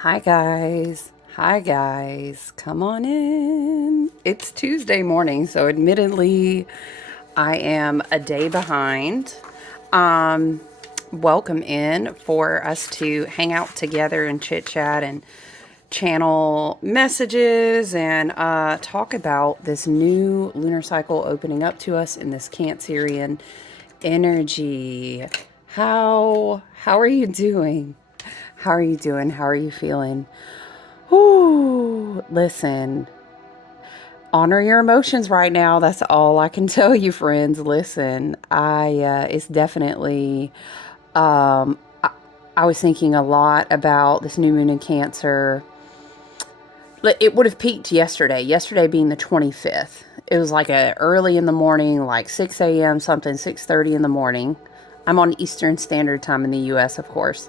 Hi guys. Hi guys. Come on in. It's Tuesday morning, so admittedly I am a day behind. Um Welcome in for us to hang out together and chit chat and channel messages and talk about this new lunar cycle opening up to us in this Cancerian energy. How are you doing? How are you doing? How are you feeling? Ooh, listen, honor your emotions right now. That's all I can tell you, friends. Listen, it's definitely, um, I, I was thinking a lot about this new moon in Cancer. It would have peaked yesterday being the 25th. It was like early in the morning, like 6 a.m. something, 6:30 in the morning. I'm on Eastern Standard Time in the US, of course.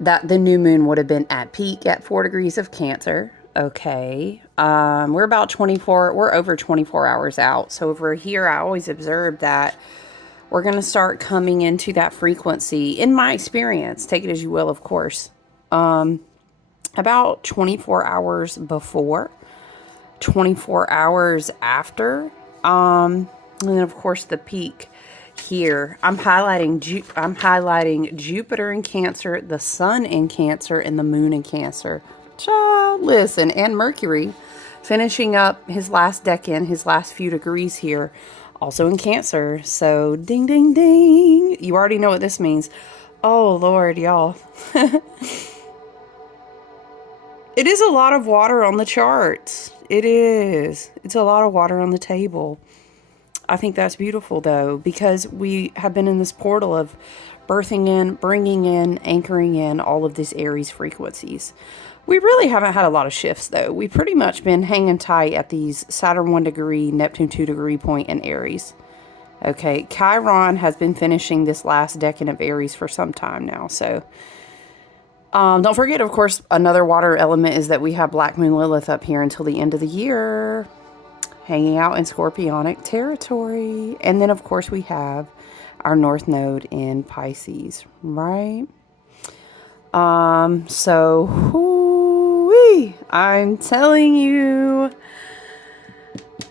That the new moon would have been at peak at 4 degrees of Cancer. Okay. We're about 24, we're over 24 hours out. So over here, I always observe that we're going to start coming into that frequency. In my experience, take it as you will, of course, about 24 hours before, 24 hours after, and then of course the peak here. I'm highlighting Jupiter in Cancer, the Sun in Cancer, and the Moon in Cancer. Child, listen, and Mercury finishing up his last decan, his last few degrees here, also in Cancer. So ding ding ding. You already know what this means. Oh Lord, y'all. It is a lot of water on the charts. It is. It's a lot of water on the table. I think that's beautiful, though, because we have been in this portal of birthing in, bringing in, anchoring in all of these Aries frequencies. We really haven't had a lot of shifts, though. We've pretty much been hanging tight at these Saturn 1 degree, Neptune 2 degree point in Aries. Okay, Chiron has been finishing this last decan of Aries for some time now, so... don't forget, of course, another water element is that we have Black Moon Lilith up here until the end of the year, hanging out in Scorpionic territory. And then, of course, we have our North Node in Pisces, right? So, whoo-wee, I'm telling you,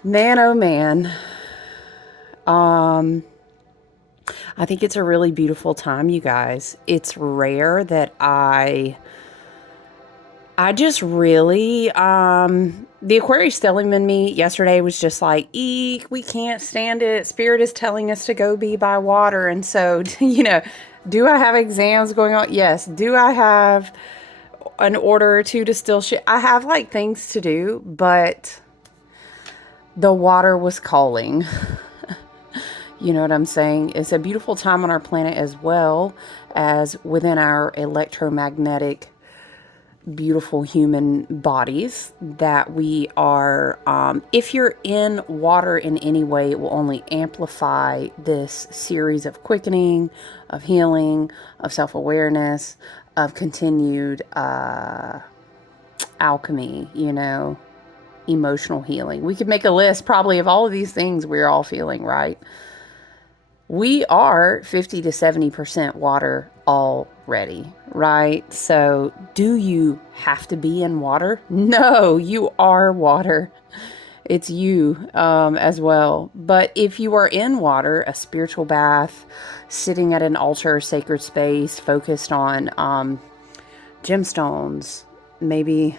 man, oh man. I think it's a really beautiful time, you guys. It's rare that I just really, the Aquarius stellium in me yesterday was just like, eek, we can't stand it. Spirit is telling us to go be by water. And so, do I have exams going on? Yes. Do I have an order or two to still shit? I have like things to do, but the water was calling. You know what I'm saying? It's a beautiful time on our planet as well as within our electromagnetic beautiful human bodies that we are, if you're in water in any way, it will only amplify this series of quickening, of healing, of self-awareness, of continued alchemy, emotional healing. We could make a list probably of all of these things we're all feeling, right? We are 50 to 70% water already, right? So do you have to be in water? No, you are water. It's you as well. But if you are in water, a spiritual bath, sitting at an altar, sacred space, focused on gemstones, maybe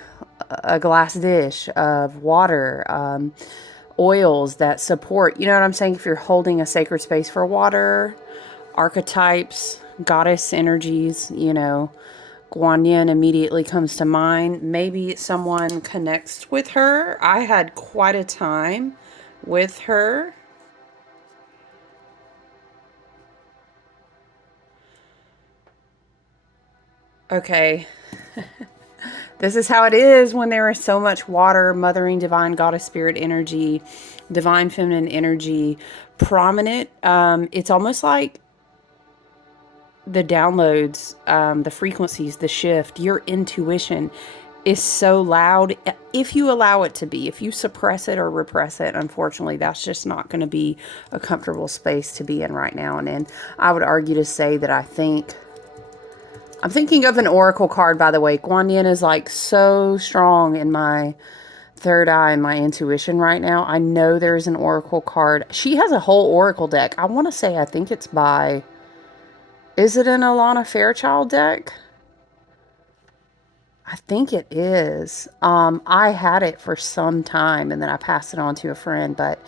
a glass dish of water, oils that support, you know what I'm saying? If you're holding a sacred space for water, archetypes, goddess energies, Kuan immediately comes to mind. Maybe someone connects with her. I had quite a time with her. Okay. This is how it is when there is so much water, mothering, divine goddess spirit energy, divine feminine energy prominent. It's almost like the downloads, the frequencies, the shift, your intuition is so loud. If you allow it to be, if you suppress it or repress it, unfortunately, that's just not going to be a comfortable space to be in right now. And I would argue to say that I think I'm thinking of an oracle card, by the way. Kuan Yin is like so strong in my third eye and my intuition right now. I know there's an oracle card. She has a whole oracle deck. I want to say, I think it's by, is it an Alana Fairchild deck? I think it is. I had it for some time and then I passed it on to a friend, but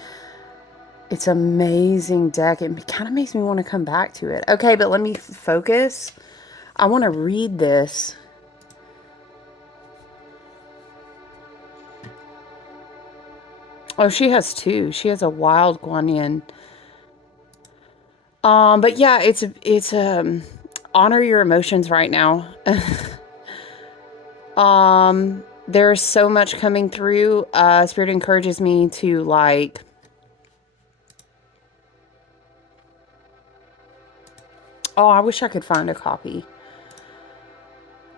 it's an amazing deck. It kind of makes me want to come back to it. Okay, but let me focus. I want to read this. Oh, she has two. She has a wild Kuan Yin. But yeah, it's honor your emotions right now. There's so much coming through. Spirit encourages me to like oh, I wish I could find a copy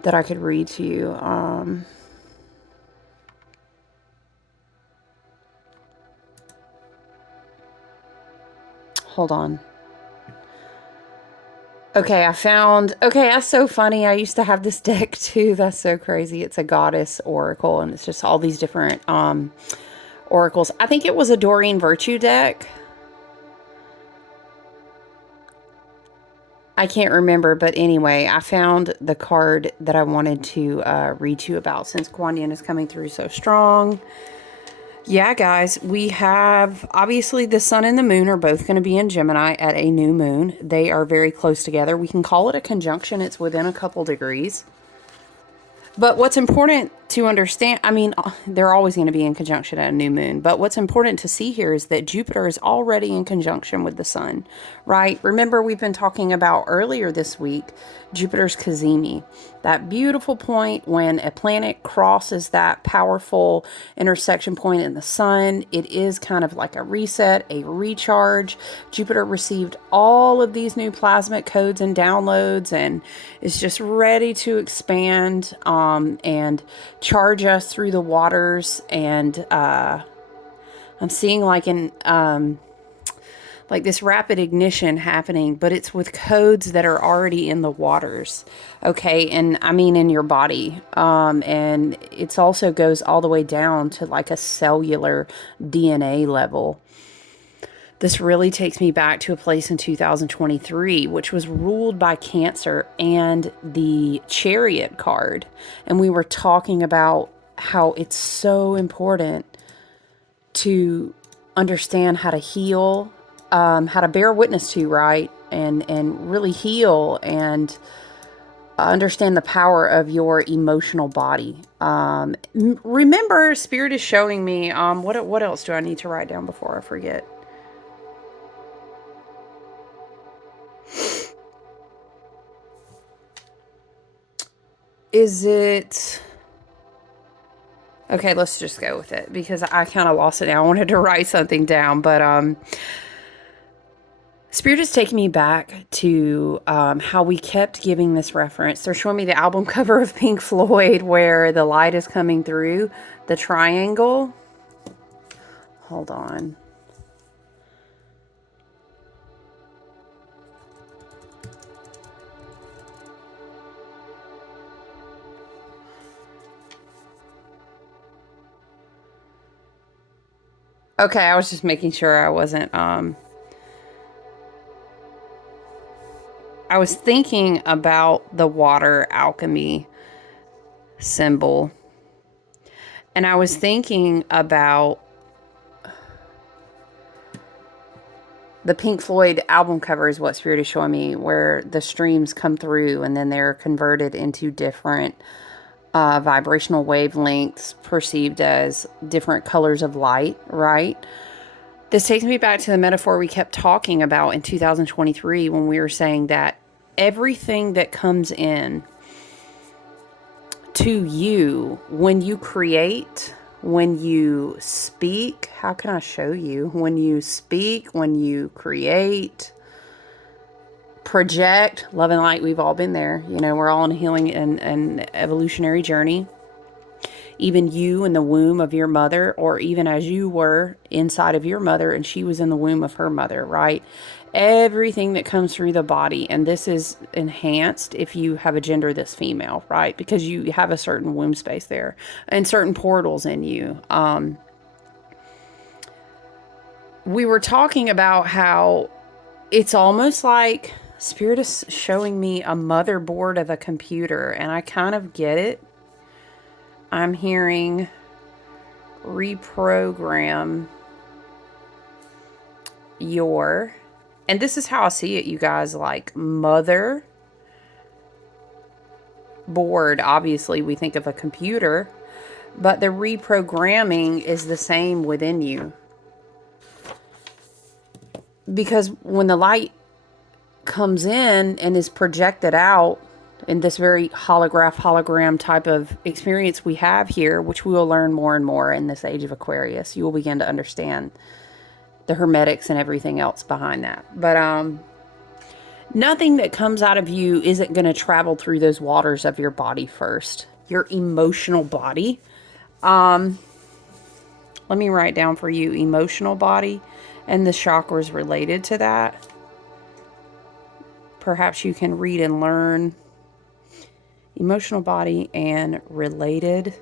that I could read to you. Hold on. Okay, I found... Okay, that's so funny. I used to have this deck too. That's so crazy. It's a goddess oracle, and it's just all these different oracles. I think it was a Doreen Virtue deck. I can't remember, but anyway, I found the card that I wanted to read to you about since Kuan Yin is coming through so strong. Yeah, guys, we have, obviously, the sun and the moon are both going to be in Gemini at a new moon. They are very close together. We can call it a conjunction. It's within a couple degrees. But what's important to understand, I mean, they're always going to be in conjunction at a new moon. But what's important to see here is that Jupiter is already in conjunction with the sun, right? Remember, we've been talking about earlier this week, Jupiter's cazimi, that beautiful point when a planet crosses that powerful intersection point in the sun. It is kind of like a reset, a recharge. Jupiter received all of these new plasmic codes and downloads and is just ready to expand and charge us through the waters. And I'm seeing like like this rapid ignition happening, but it's with codes that are already in the waters. Okay. And I mean, in your body. And it's also goes all the way down to like a cellular DNA level. This really takes me back to a place in 2023, which was ruled by Cancer and the Chariot card. And we were talking about how it's so important to understand how to heal, how to bear witness to, right? And really heal and understand the power of your emotional body. Remember, Spirit is showing me, what else do I need to write down before I forget? Is it... Okay, let's just go with it because I kind of lost it now. I wanted to write something down, but Spirit is taking me back to how we kept giving this reference. They're showing me the album cover of Pink Floyd where the light is coming through the triangle. Hold on. Okay, I was just making sure I wasn't, I was thinking about the water alchemy symbol. And I was thinking about the Pink Floyd album cover is what Spirit is showing me, where the streams come through and then they're converted into different vibrational wavelengths perceived as different colors of light, right? This takes me back to the metaphor we kept talking about in 2023 when we were saying that everything that comes in to you when you create, when you speak, how can I show you? When you speak, when you create, project, love and light, we've all been there. You know, we're all on a healing and evolutionary journey. Even you in the womb of your mother, or even as you were inside of your mother and she was in the womb of her mother, right? everything that comes through the body. And this is enhanced if you have a gender that's female, right? Because you have a certain womb space there and certain portals in you. We were talking about how it's almost like Spirit is showing me a motherboard of a computer, and I kind of get it. I'm hearing reprogram your, and this is how I see it, you guys, like mother board. Obviously, we think of a computer, but the reprogramming is the same within you. Because when the light comes in and is projected out in this very hologram type of experience we have here, which we will learn more and more in this age of Aquarius, you will begin to understand the hermetics and everything else behind that. But nothing that comes out of you isn't going to travel through those waters of your body first. Your emotional body. Let me write down for you emotional body and the chakras related to that. Perhaps you can read and learn emotional body and related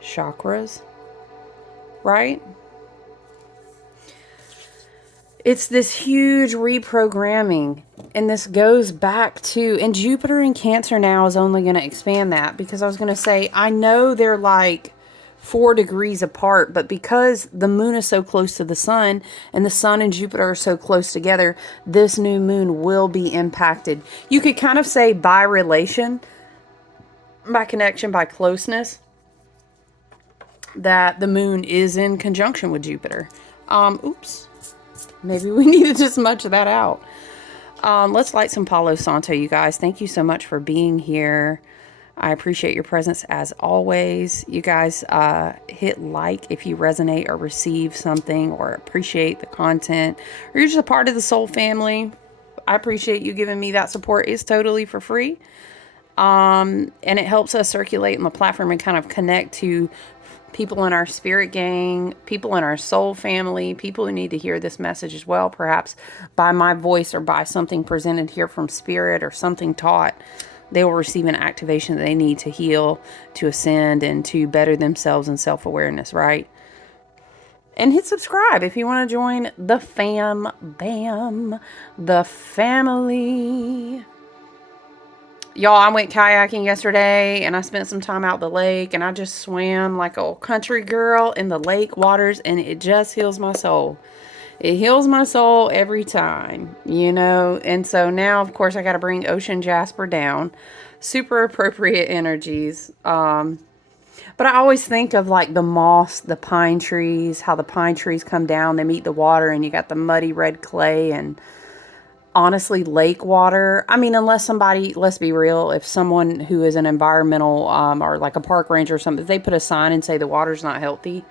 chakras, right? It's this huge reprogramming, and this goes back to, and Jupiter in Cancer now is only going to expand that, because I was going to say, I know they're like 4 degrees apart, but because the moon is so close to the sun and the sun and Jupiter are so close together, this new moon will be impacted. You could kind of say by relation, by connection, by closeness, that the moon is in conjunction with Jupiter. Oops. Maybe we need to just smudge that out. Let's light some Palo Santo, you guys. Thank you so much for being here. I appreciate your presence as always. You guys hit like if you resonate or receive something or appreciate the content, or you're just a part of the soul family. I appreciate you giving me that support. It's totally for free. And it helps us circulate on the platform and kind of connect to people in our spirit gang, people in our soul family, people who need to hear this message as well, perhaps by my voice or by something presented here from spirit or something taught. They will receive an activation that they need to heal, to ascend, and to better themselves in self-awareness, right? And hit subscribe if you want to join the the family. Y'all, I went kayaking yesterday, and I spent some time out the lake, and I just swam like a country girl in the lake waters, and it just heals my soul. It heals my soul every time, you know. And so now, of course, I got to bring Ocean Jasper down. Super appropriate energies. But I always think of like the moss, the pine trees, how the pine trees come down, they meet the water, and you got the muddy red clay. And honestly, lake water, I mean, unless somebody, let's be real, if someone who is an environmental or like a park ranger or something, if they put a sign and say the water's not healthy,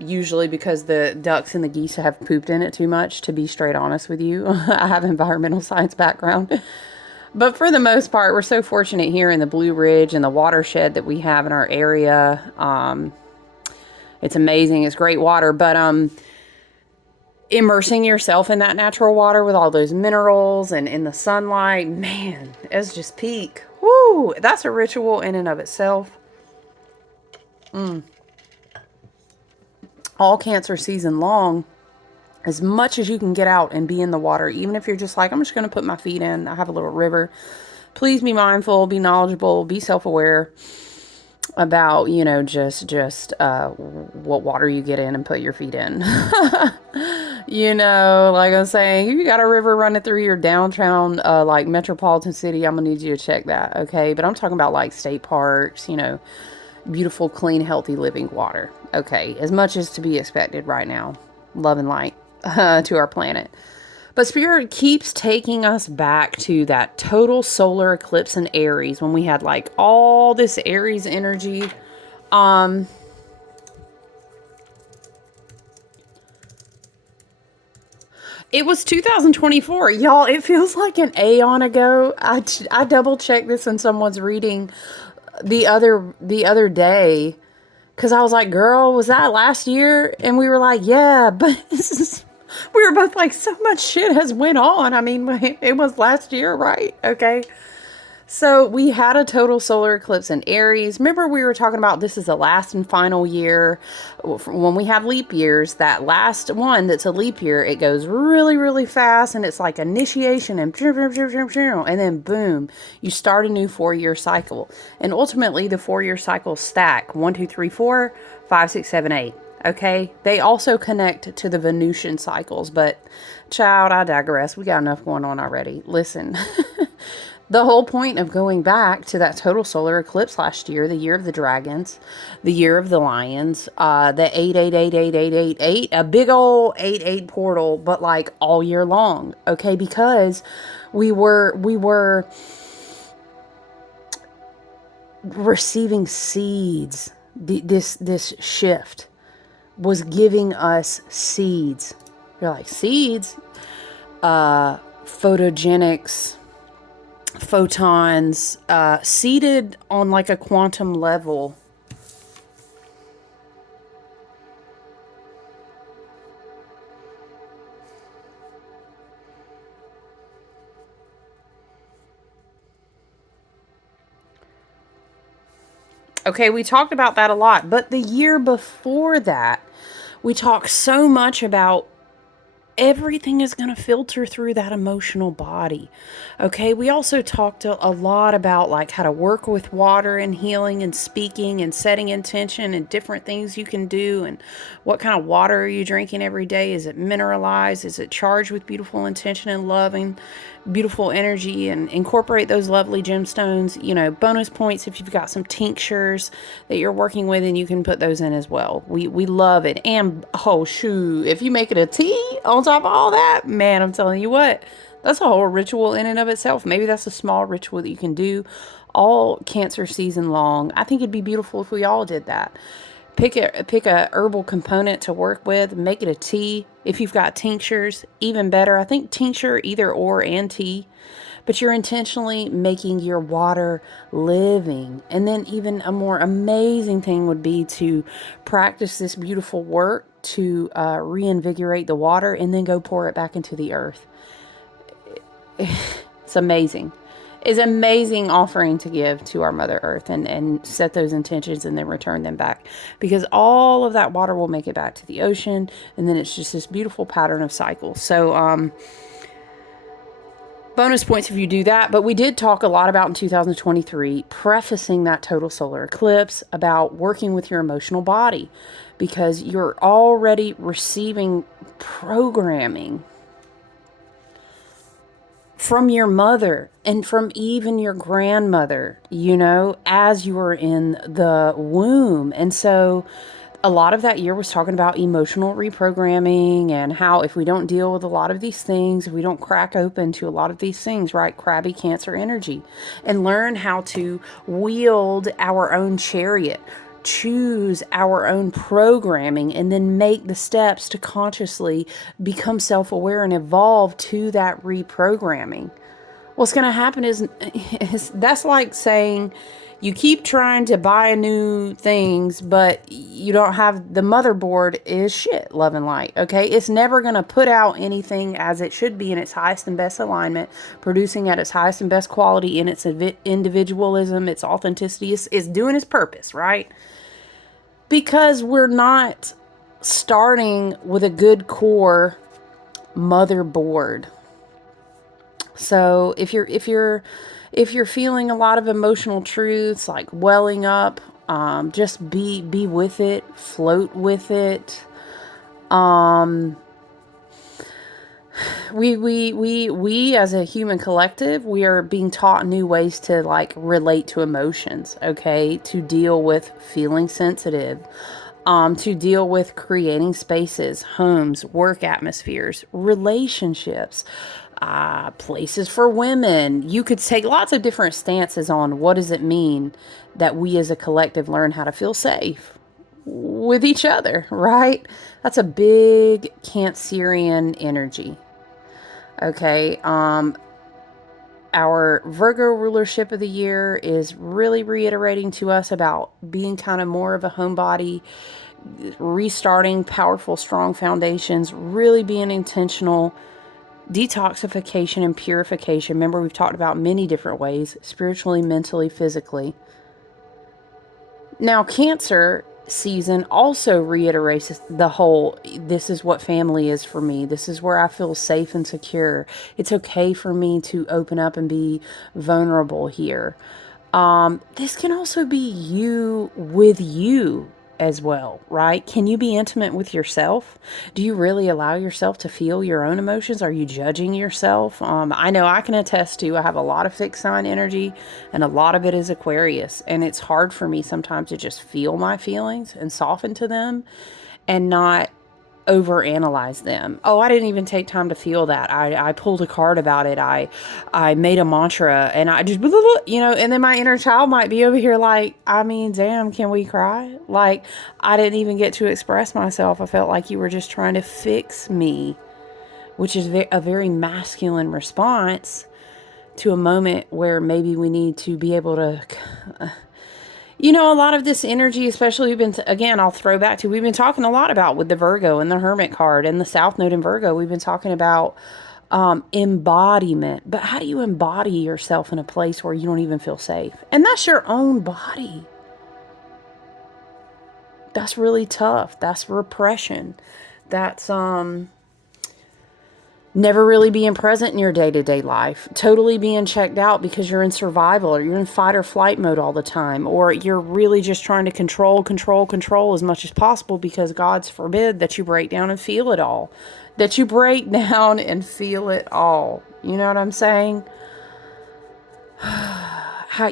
usually because the ducks and the geese have pooped in it too much, to be straight honest with you. I have environmental science background. But for the most part, we're so fortunate here in the Blue Ridge and the watershed that we have in our area. It's amazing. It's great water. But immersing yourself in that natural water with all those minerals and in the sunlight, man, it's just peak. Woo! That's a ritual in and of itself. All Cancer season long, as much as you can get out and be in the water, even if you're just like, I'm just going to put my feet in, I have a little river. Please be mindful, be knowledgeable, be self-aware about, you know, just what water you get in and put your feet in. You know, like I'm saying, if you got a river running through your downtown, like metropolitan city, I'm going to need you to check that, okay? But I'm talking about like state parks, you know, beautiful, clean, healthy living water. Okay, as much as to be expected right now. Love and light to our planet. But Spirit keeps taking us back to that total solar eclipse in Aries, when we had like all this Aries energy. It was 2024. Y'all, it feels like an aeon ago. I double checked this in someone's reading the other day, because I was like, girl, was that last year? And we were like, yeah, but this is We were both like, so much shit has went on. I mean, it was last year, right? Okay. So we had a total solar eclipse in Aries. Remember, we were talking about this is the last and final year. When we have leap years, that last one that's a leap year, it goes really, really fast, and it's like initiation, and then boom, you start a new 4-year cycle. And ultimately, the 4-year cycles stack 1, 2, 3, 4, 5, 6, 7, 8. Okay, they also connect to the Venusian cycles, but child, I digress. We got enough going on already. Listen. The whole point of going back to that total solar eclipse last year, the year of the dragons, the year of the lions, the 8888888, a big old 88 portal, but like all year long, okay? Because we were receiving seeds. This shift was giving us seeds. You're like, seeds? Photogenics, photons, seated on like a quantum level. Okay, we talked about that a lot, but the year before that, we talked so much about everything is going to filter through that emotional body. Okay, we also talked a lot about like how to work with water and healing and speaking and setting intention and different things you can do, and what kind of water are you drinking every day? Is it mineralized? Is it charged with beautiful intention and loving, beautiful energy, and incorporate those lovely gemstones. You know, bonus points if you've got some tinctures that you're working with, and you can put those in as well. We love it. And oh shoot, if you make it a tea on top of all that, man, I'm telling you what, that's a whole ritual in and of itself. Maybe that's a small ritual that you can do all Cancer season long. I think it'd be beautiful if we all did that. Pick a herbal component to work with, make it a tea. If you've got tinctures, even better. I think tincture, either or, and tea. But you're intentionally making your water living. And then even a more amazing thing would be to practice this beautiful work to reinvigorate the water and then go pour it back into the earth. It's amazing. It's an amazing offering to give to our Mother Earth, and set those intentions and then return them back, because all of that water will make it back to the ocean, and then it's just this beautiful pattern of cycles. So bonus points if you do that. But we did talk a lot about in 2023, prefacing that total solar eclipse, about working with your emotional body, because you're already receiving programming from your mother and from even your grandmother, you know, as you were in the womb. And so a lot of that year was talking about emotional reprogramming, and how if we don't deal with a lot of these things, if we don't crack open to a lot of these things, right, crabby Cancer energy, and learn how to wield our own chariot, choose our own programming, and then make the steps to consciously become self-aware and evolve to that reprogramming. What's going to happen is that's like saying you keep trying to buy new things, but you don't have the motherboard is shit, love and light. Okay, it's never going to put out anything as it should be in its highest and best alignment, producing at its highest and best quality in its individualism, its authenticity. It's doing its purpose, right? Because we're not starting with a good core motherboard. So if you're feeling a lot of emotional truths like welling up, just be with it, float with it. We as a human collective, we are being taught new ways to like relate to emotions, okay? To deal with feeling sensitive, to deal with creating spaces, homes, work atmospheres, relationships, places for women. You could take lots of different stances on what does it mean that we as a collective learn how to feel safe with each other, right? That's a big Cancerian energy. Okay, our Virgo rulership of the year is really reiterating to us about being kind of more of a homebody, restarting powerful, strong foundations, really being intentional, detoxification and purification. Remember, we've talked about many different ways, spiritually, mentally, physically. Now, Cancer season also reiterates the whole, this is what family is for me. This is where I feel safe and secure. It's okay for me to open up and be vulnerable here. This can also be you with you as well, right? Can you be intimate with yourself? Do you really allow yourself to feel your own emotions? Are you judging yourself? I know I can attest to, I have a lot of fixed sign energy and a lot of it is Aquarius. And it's hard for me sometimes to just feel my feelings and soften to them and not overanalyze them. Oh, I didn't even take time to feel that. I pulled a card about it. I made a mantra and I just, and then my inner child might be over here like, I mean, damn, can we cry? Like, I didn't even get to express myself. I felt like you were just trying to fix me, which is a very masculine response to a moment where maybe we need to be able to a lot of this energy, especially again, I'll throw back to, we've been talking a lot about with the Virgo and the Hermit card and the South Node in Virgo. We've been talking about embodiment. But how do you embody yourself in a place where you don't even feel safe? And that's your own body. That's really tough. That's repression. That's never really being present in your day-to-day life, totally being checked out because you're in survival or you're in fight or flight mode all the time, or you're really just trying to control as much as possible because God's forbid that you break down and feel it all. That you break down and feel it all. You know what I'm saying?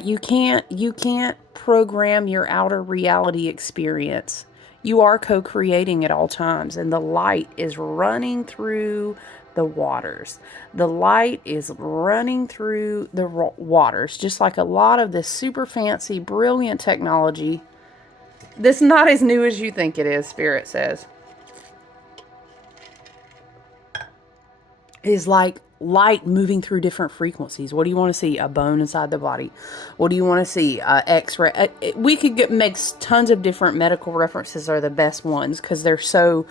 You can't program your outer reality experience. You are co-creating at all times, and the light is running through the waters. The light is running through the waters, just like a lot of this super fancy, brilliant technology. This is not as new as you think it is, Spirit says. Is like light moving through different frequencies. What do you want to see? A bone inside the body. What do you want to see? X-ray. We could make tons of different medical references are the best ones because they're so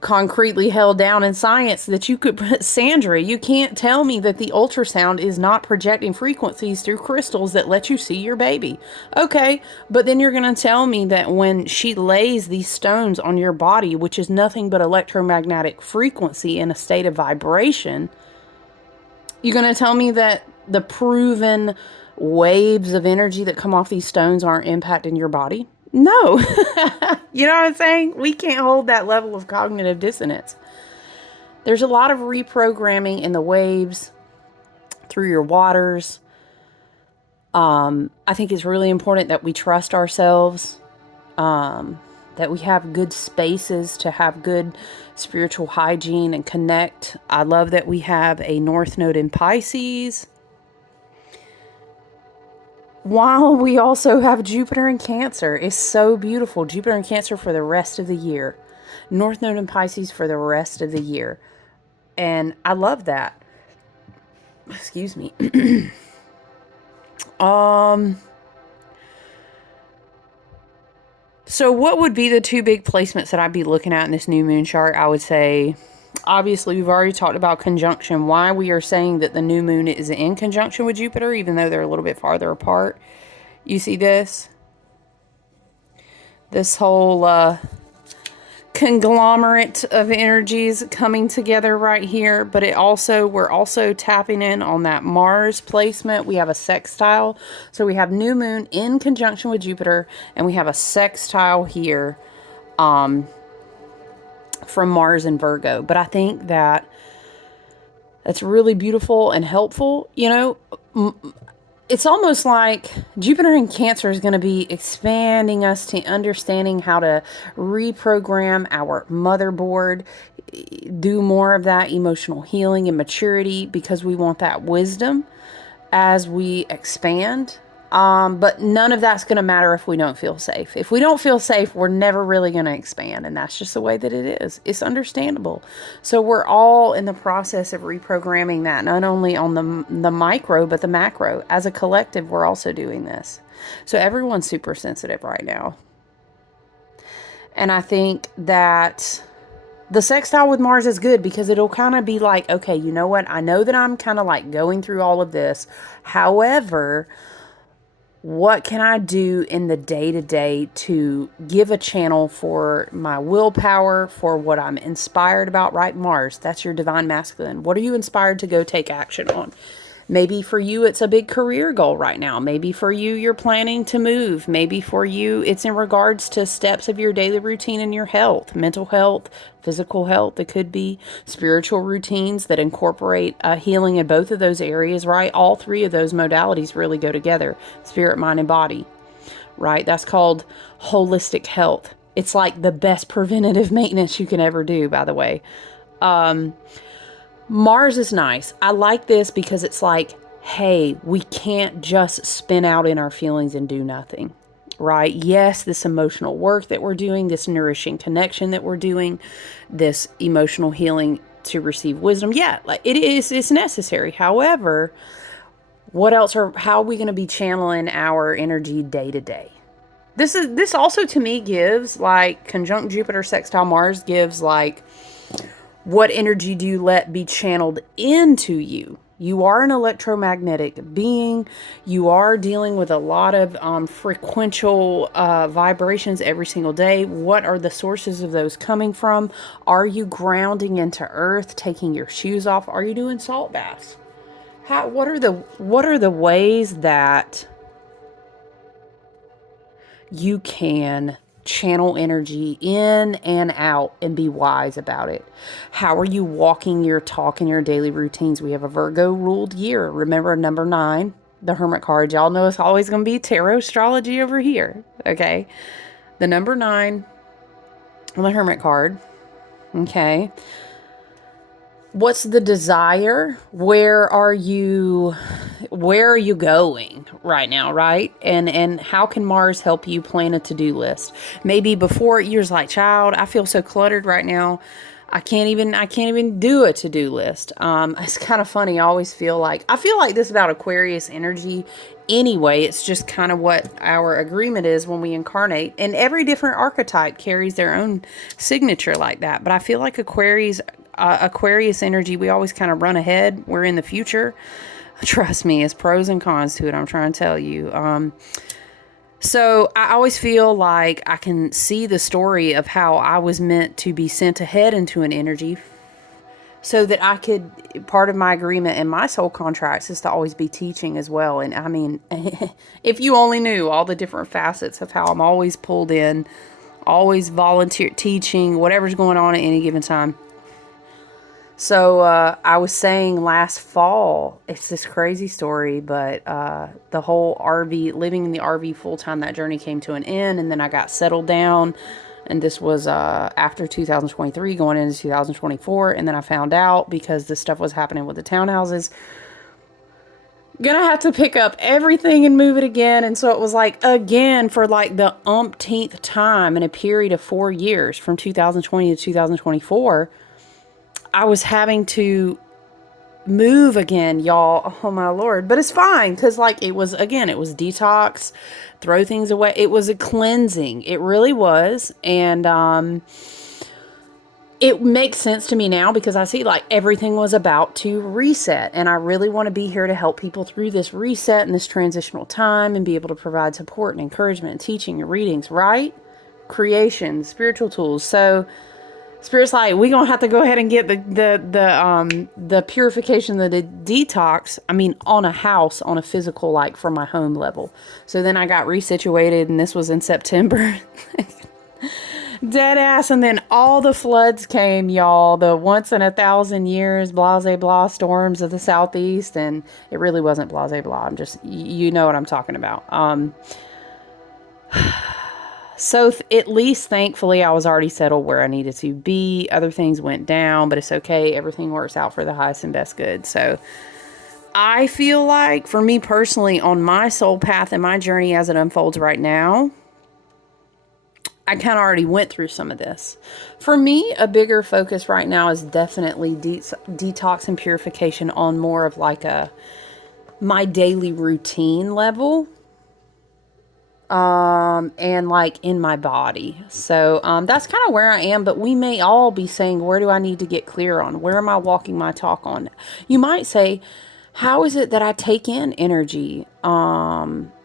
concretely held down in science that you could, Sandra, you can't tell me that the ultrasound is not projecting frequencies through crystals that let you see your baby. Okay, but then you're going to tell me that when she lays these stones on your body, which is nothing but electromagnetic frequency in a state of vibration, you're going to tell me that the proven waves of energy that come off these stones aren't impacting your body? No. You know what I'm saying? We can't hold that level of cognitive dissonance. There's a lot of reprogramming in the waves through your waters. I think it's really important that we trust ourselves, that we have good spaces to have good spiritual hygiene and connect. I love that we have a North Node in Pisces, while we also have Jupiter in Cancer. It's so beautiful. Jupiter in Cancer for the rest of the year. North Node in Pisces for the rest of the year. And I love that. Excuse me. So what would be the two big placements that I'd be looking at in this new moon chart? I would say, obviously, we've already talked about conjunction. Why we are saying that the new moon is in conjunction with Jupiter, even though they're a little bit farther apart. You see this? This whole conglomerate of energies coming together right here. But we're also tapping in on that Mars placement. We have a sextile. So we have new moon in conjunction with Jupiter, and we have a sextile here from Mars and Virgo. But I think that's really beautiful and helpful. You know, it's almost like Jupiter in Cancer is going to be expanding us to understanding how to reprogram our motherboard, do more of that emotional healing and maturity, because we want that wisdom as we expand. But none of that's going to matter if we don't feel safe. If we don't feel safe, we're never really going to expand. And that's just the way that it is. It's understandable. So we're all in the process of reprogramming that, not only on the micro, but the macro. As a collective, we're also doing this. So everyone's super sensitive right now. And I think that the sextile with Mars is good because it'll kind of be like, okay, you know what? I know that I'm kind of like going through all of this. However, what can I do in the day-to-day to give a channel for my willpower, for what I'm inspired about, right? Mars, that's your divine masculine. What are you inspired to go take action on? Maybe for you, it's a big career goal right now. Maybe for you, you're planning to move. Maybe for you, it's in regards to steps of your daily routine and your health, mental health, physical health. It could be spiritual routines that incorporate healing in both of those areas, right? All three of those modalities really go together: spirit, mind, and body, right? That's called holistic health. It's like the best preventative maintenance you can ever do, by the way. Mars is nice. I like this because it's like, hey, we can't just spin out in our feelings and do nothing, right? Yes, this emotional work that we're doing, this nourishing connection that we're doing, this emotional healing to receive wisdom. Yeah, like it's necessary. However, how are we going to be channeling our energy day to day? This also to me gives like conjunct Jupiter sextile Mars gives like, what energy do you let be channeled into you? You are an electromagnetic being. You are dealing with a lot of frequential vibrations every single day. What are the sources of those coming from? Are you grounding into earth, taking your shoes off? Are you doing salt baths? What are the ways that you can channel energy in and out and be wise about it? How are you walking your talk in your daily routines? We have a Virgo ruled year. Remember number 9, the Hermit card. Y'all know it's always going to be tarot astrology over here. Okay. The number 9 on the Hermit card. Okay. What's the desire? Where are you going right now, right? And how can Mars help you plan a to-do list? Maybe before you're like, child, I feel so cluttered right now. I can't even do a to-do list. It's kind of funny. I feel like this about Aquarius energy anyway. It's just kind of what our agreement is when we incarnate, and every different archetype carries their own signature like that. But I feel like Aquarius energy, we always kind of run ahead. We're in the future. Trust me, it's pros and cons to it. I'm trying to tell you. So I always feel like I can see the story of how I was meant to be sent ahead into an energy so that I could, part of my agreement and my soul contracts is to always be teaching as well. And I mean, if you only knew all the different facets of how I'm always pulled in, always volunteer teaching, whatever's going on at any given time. So I was saying last fall, it's this crazy story, but the whole RV, living in the RV full-time, that journey came to an end, and then I got settled down, and this was after 2023, going into 2024, and then I found out, because this stuff was happening with the townhouses, gonna have to pick up everything and move it again. And so it was like, again, for like the umpteenth time in a period of 4 years, from 2020 to 2024, I was having to move again, y'all. Oh my Lord. But it's fine. Cause like it was detox, throw things away. It was a cleansing. It really was. And, it makes sense to me now because I see like everything was about to reset, and I really want to be here to help people through this reset and this transitional time and be able to provide support and encouragement and teaching and readings, right? Creation, spiritual tools. So Spirit's like, we're going to have to go ahead and get the purification, the detox, I mean, on a house, on a physical, like for my home level. So then I got resituated, and this was in September. Dead ass. And then all the floods came, y'all. The once in 1,000 years, blase blah storms of the southeast. And it really wasn't blase blah. I'm just, you know what I'm talking about. So at least, thankfully, I was already settled where I needed to be. Other things went down, but it's okay. Everything works out for the highest and best good. So I feel like, for me personally, on my soul path and my journey as it unfolds right now, I kind of already went through some of this. For me, a bigger focus right now is definitely detox and purification on more of like my daily routine level. and like in my body. So that's kind of where I am, but we may all be saying, where do I need to get clear on? Where am I walking my talk on? You might say, how is it that I take in energy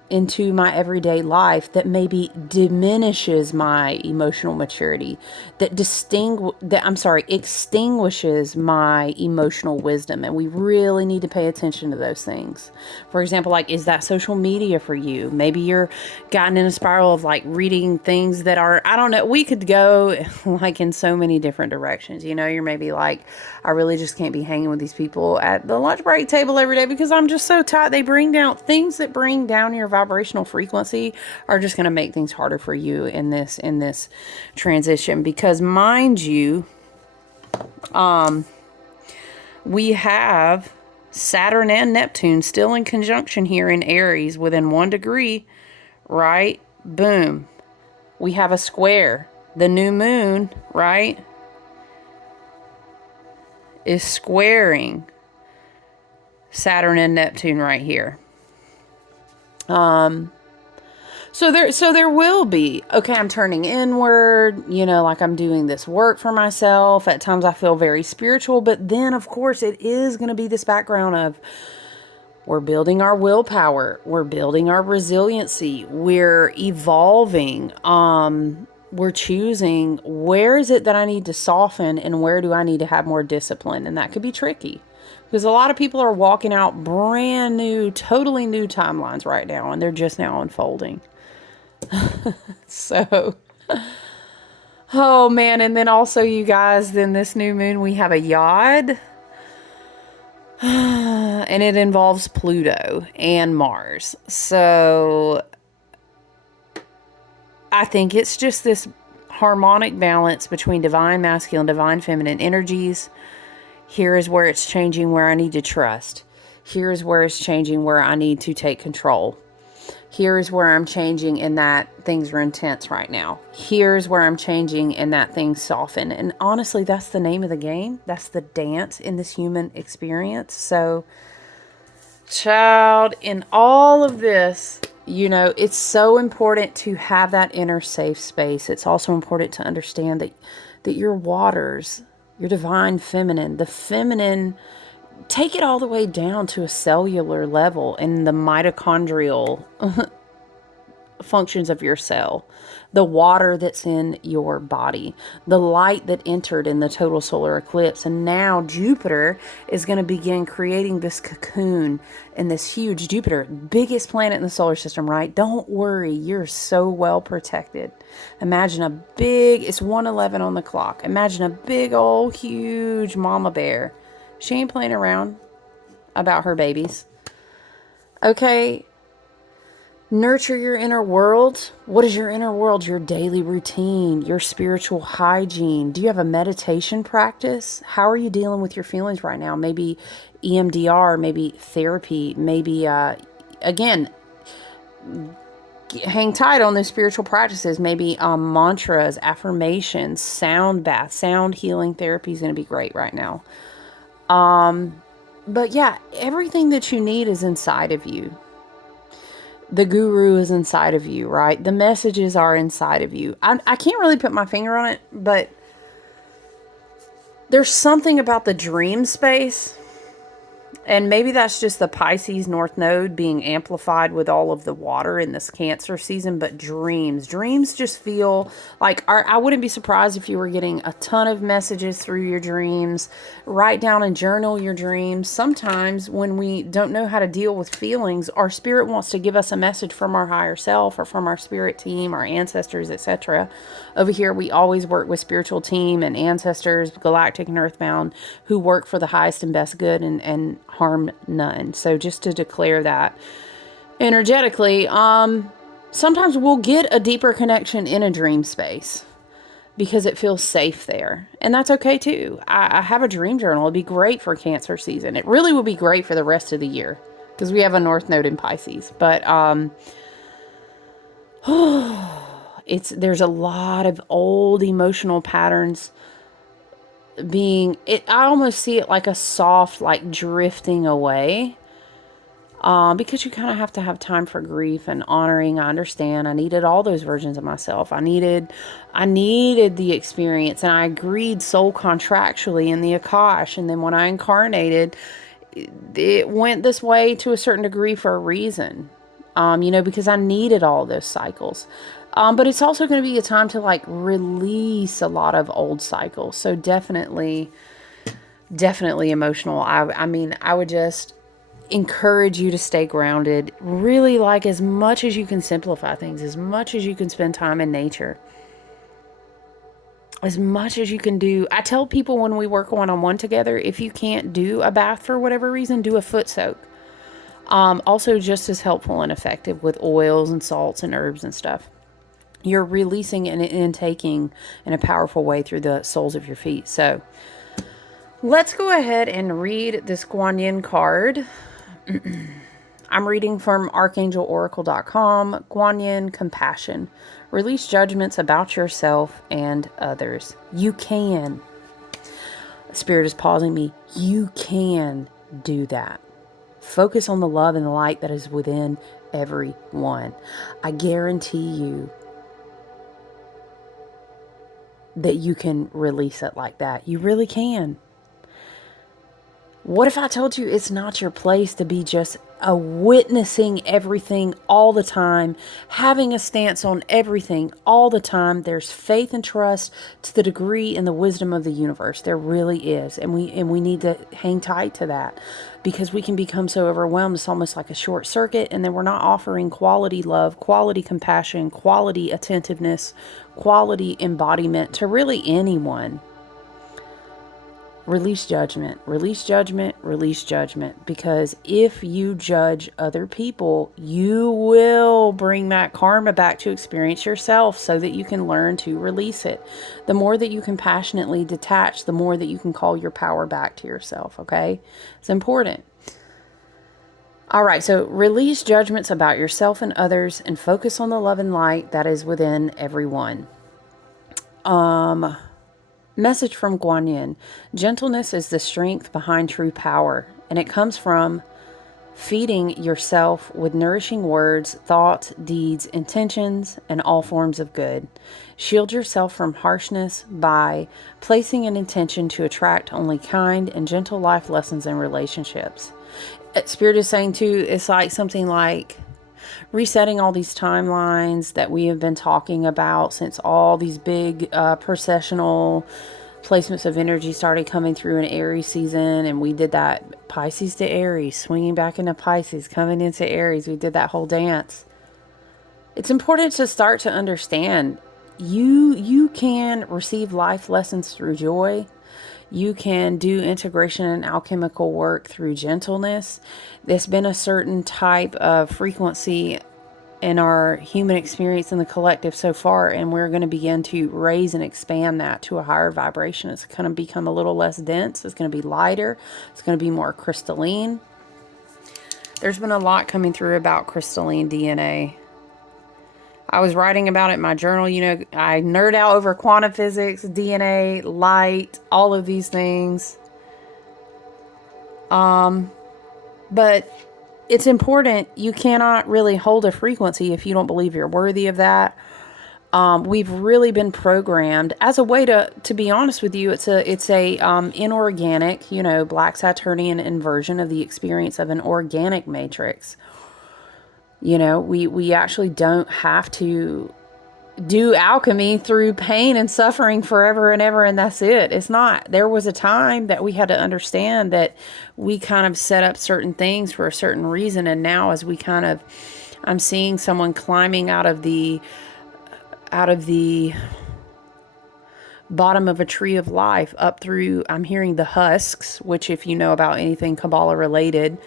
into my everyday life that maybe diminishes my emotional maturity, extinguishes my emotional wisdom? And we really need to pay attention to those things. For example, like, is that social media for you? Maybe you're gotten in a spiral of like reading things that are, I don't know, we could go like in so many different directions. You know, you're maybe like, I really just can't be hanging with these people at the lunch break table every day because I'm just so tired. They bring down things that bring down your vibrational frequency are just going to make things harder for you in this transition. Because mind you, we have Saturn and Neptune still in conjunction here in Aries within 1 degree, right? Boom. We have a square. The new moon, right, is squaring Saturn and Neptune right here. So there will be, okay, I'm turning inward, you know, like I'm doing this work for myself. At times I feel very spiritual, but then of course it is going to be this background of we're building our willpower, we're building our resiliency, we're evolving, we're choosing where is it that I need to soften and where do I need to have more discipline. And that could be tricky because a lot of people are walking out brand new, totally new timelines right now, and they're just now unfolding. So, oh man. And then also, you guys, then this new moon, we have a yod. And it involves Pluto and Mars. So I think it's just this harmonic balance between divine masculine, divine feminine energies. Here is where it's changing, where I need to trust. Here is where it's changing, where I need to take control. Here is where I'm changing in that things are intense right now. Here's where I'm changing in that things soften. And honestly, that's the name of the game. That's the dance in this human experience. So, child, in all of this, you know, it's so important to have that inner safe space. It's also important to understand that your waters, your divine feminine, the feminine, take it all the way down to a cellular level in the mitochondrial functions of your cell, the water that's in your body, the light that entered in the total solar eclipse. And now Jupiter is going to begin creating this cocoon in this huge Jupiter, biggest planet in the solar system, right? Don't worry, you're so well protected. Imagine a big, it's 1:11 on the clock. Imagine a big old huge mama bear. She ain't playing around about her babies. Okay. Nurture your inner world. What is your inner world? Your daily routine, your spiritual hygiene. Do you have a meditation practice? How are you dealing with your feelings right now? Maybe EMDR, maybe therapy, maybe, again, hang tight on those spiritual practices. Maybe mantras, affirmations, sound bath, sound healing therapy is going to be great right now. But yeah, everything that you need is inside of you. The guru is inside of you, right? The messages are inside of you. I can't really put my finger on it, but there's something about the dream space. And maybe that's just the Pisces North Node being amplified with all of the water in this Cancer season. But dreams just feel like, I wouldn't be surprised if you were getting a ton of messages through your dreams. Write down and journal your dreams. Sometimes when we don't know how to deal with feelings, our spirit wants to give us a message from our higher self or from our spirit team, our ancestors, etc. Over here, we always work with spiritual team and ancestors, galactic and earthbound, who work for the highest and best good and harm none. So just to declare that energetically, sometimes we'll get a deeper connection in a dream space because it feels safe there. And that's okay too. I have a dream journal. It'd be great for Cancer season. It really would be great for the rest of the year because we have a North Node in Pisces. But there's a lot of old emotional patterns I almost see it like a soft, like drifting away. because you kind of have to have time for grief and honoring. I understand. I needed all those versions of myself. I needed the experience, and I agreed soul contractually in the Akash. And then when I incarnated, it went this way to a certain degree for a reason, because I needed all those cycles. But it's also going to be a time to like release a lot of old cycles. So definitely emotional. I mean, I would just encourage you to stay grounded. Really, like, as much as you can simplify things, as much as you can spend time in nature, as much as you can do. I tell people when we work one-on-one together, if you can't do a bath for whatever reason, do a foot soak. Also just as helpful and effective with oils and salts and herbs and stuff. You're releasing and intaking in a powerful way through the soles of your feet. So let's go ahead and read this Kuan Yin card. I'm reading from archangeloracle.com. Kuan Yin, compassion. Release judgments about yourself and others. You can. Spirit is pausing me. You can do that. Focus on the love and the light that is within everyone. I guarantee you that you can release it like that. You really can. What if I told you it's not your place to be just witnessing everything all the time, having a stance on everything all the time? There's faith and trust to the degree and the wisdom of the universe. There really is. And we need to hang tight to that, because we can become so overwhelmed. It's almost like a short circuit. And then we're not offering quality love, quality compassion, quality attentiveness, quality embodiment to really anyone. Release judgment, release judgment, release judgment. Because if you judge other people, you will bring that karma back to experience yourself, so that you can learn to release it. The more that you can passionately detach, the more that you can call your power back to yourself, okay? It's important. All right, so release judgments about yourself and others, and focus on the love and light that is within everyone. Message from Kuan Yin. Gentleness is the strength behind true power, and it comes from feeding yourself with nourishing words, thoughts, deeds, intentions, and all forms of good. Shield yourself from harshness by placing an intention to attract only kind and gentle life lessons and relationships. Spirit is saying too, it's like something like resetting all these timelines that we have been talking about since all these big processional placements of energy started coming through in Aries season. And we did that Pisces to Aries, swinging back into Pisces, coming into Aries. We did that whole dance. It's important to start to understand you can receive life lessons through joy. You can do integration and alchemical work through gentleness. There's been a certain type of frequency in our human experience in the collective so far, and we're going to begin to raise and expand that to a higher vibration. It's going to become a little less dense. It's going to be lighter. It's going to be more crystalline. There's been a lot coming through about crystalline DNA. I was writing about it in my journal. You know, I nerd out over quantum physics, DNA, light, all of these things. But it's important. You cannot really hold a frequency if you don't believe you're worthy of that. We've really been programmed as a way to be honest with you. It's a inorganic, Black Saturnian inversion of the experience of an organic matrix. We actually don't have to do alchemy through pain and suffering forever and ever, and that's it. It's not. There was a time that we had to understand that we kind of set up certain things for a certain reason, and now as we I'm seeing someone climbing out of the bottom of a tree of life up through, I'm hearing the husks, which if you know about anything Kabbalah related,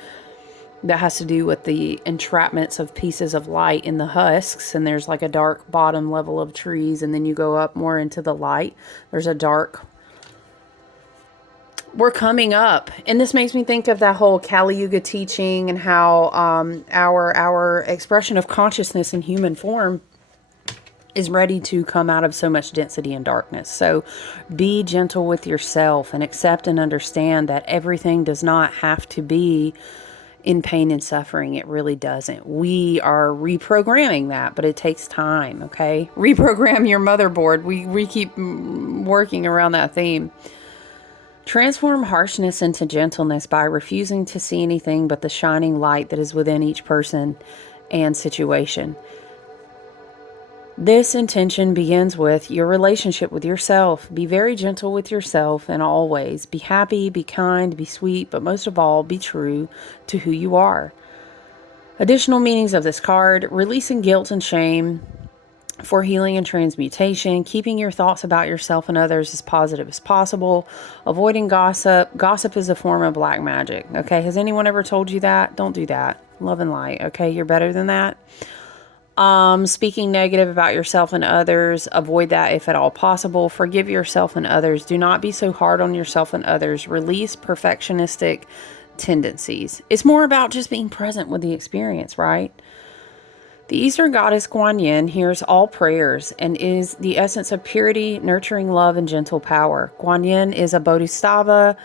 that has to do with the entrapments of pieces of light in the husks. And there's like a dark bottom level of trees, and then you go up more into the light. There's a dark. We're coming up, and this makes me think of that whole Kali Yuga teaching and how our expression of consciousness in human form is ready to come out of so much density and darkness. So be gentle with yourself and accept and understand that everything does not have to be in pain and suffering. It really doesn't. We are reprogramming that, but it takes time, okay? Reprogram your motherboard. We keep working around that theme. Transform harshness into gentleness by refusing to see anything but the shining light that is within each person and situation. This intention begins with your relationship with yourself. Be very gentle with yourself and always. Be happy, be kind, be sweet, but most of all, be true to who you are. Additional meanings of this card: releasing guilt and shame for healing and transmutation, keeping your thoughts about yourself and others as positive as possible, avoiding gossip. Gossip is a form of black magic, okay? Has anyone ever told you that? Don't do that. Love and light, okay? You're better than that. Speaking negative about yourself and others, avoid that if at all possible. Forgive yourself and others. Do not be so hard on yourself and others. Release perfectionistic tendencies. It's more about just being present with the experience, right? The Eastern goddess Kuan Yin hears all prayers and is the essence of purity, nurturing love, and gentle power. Kuan Yin is a bodhisattva,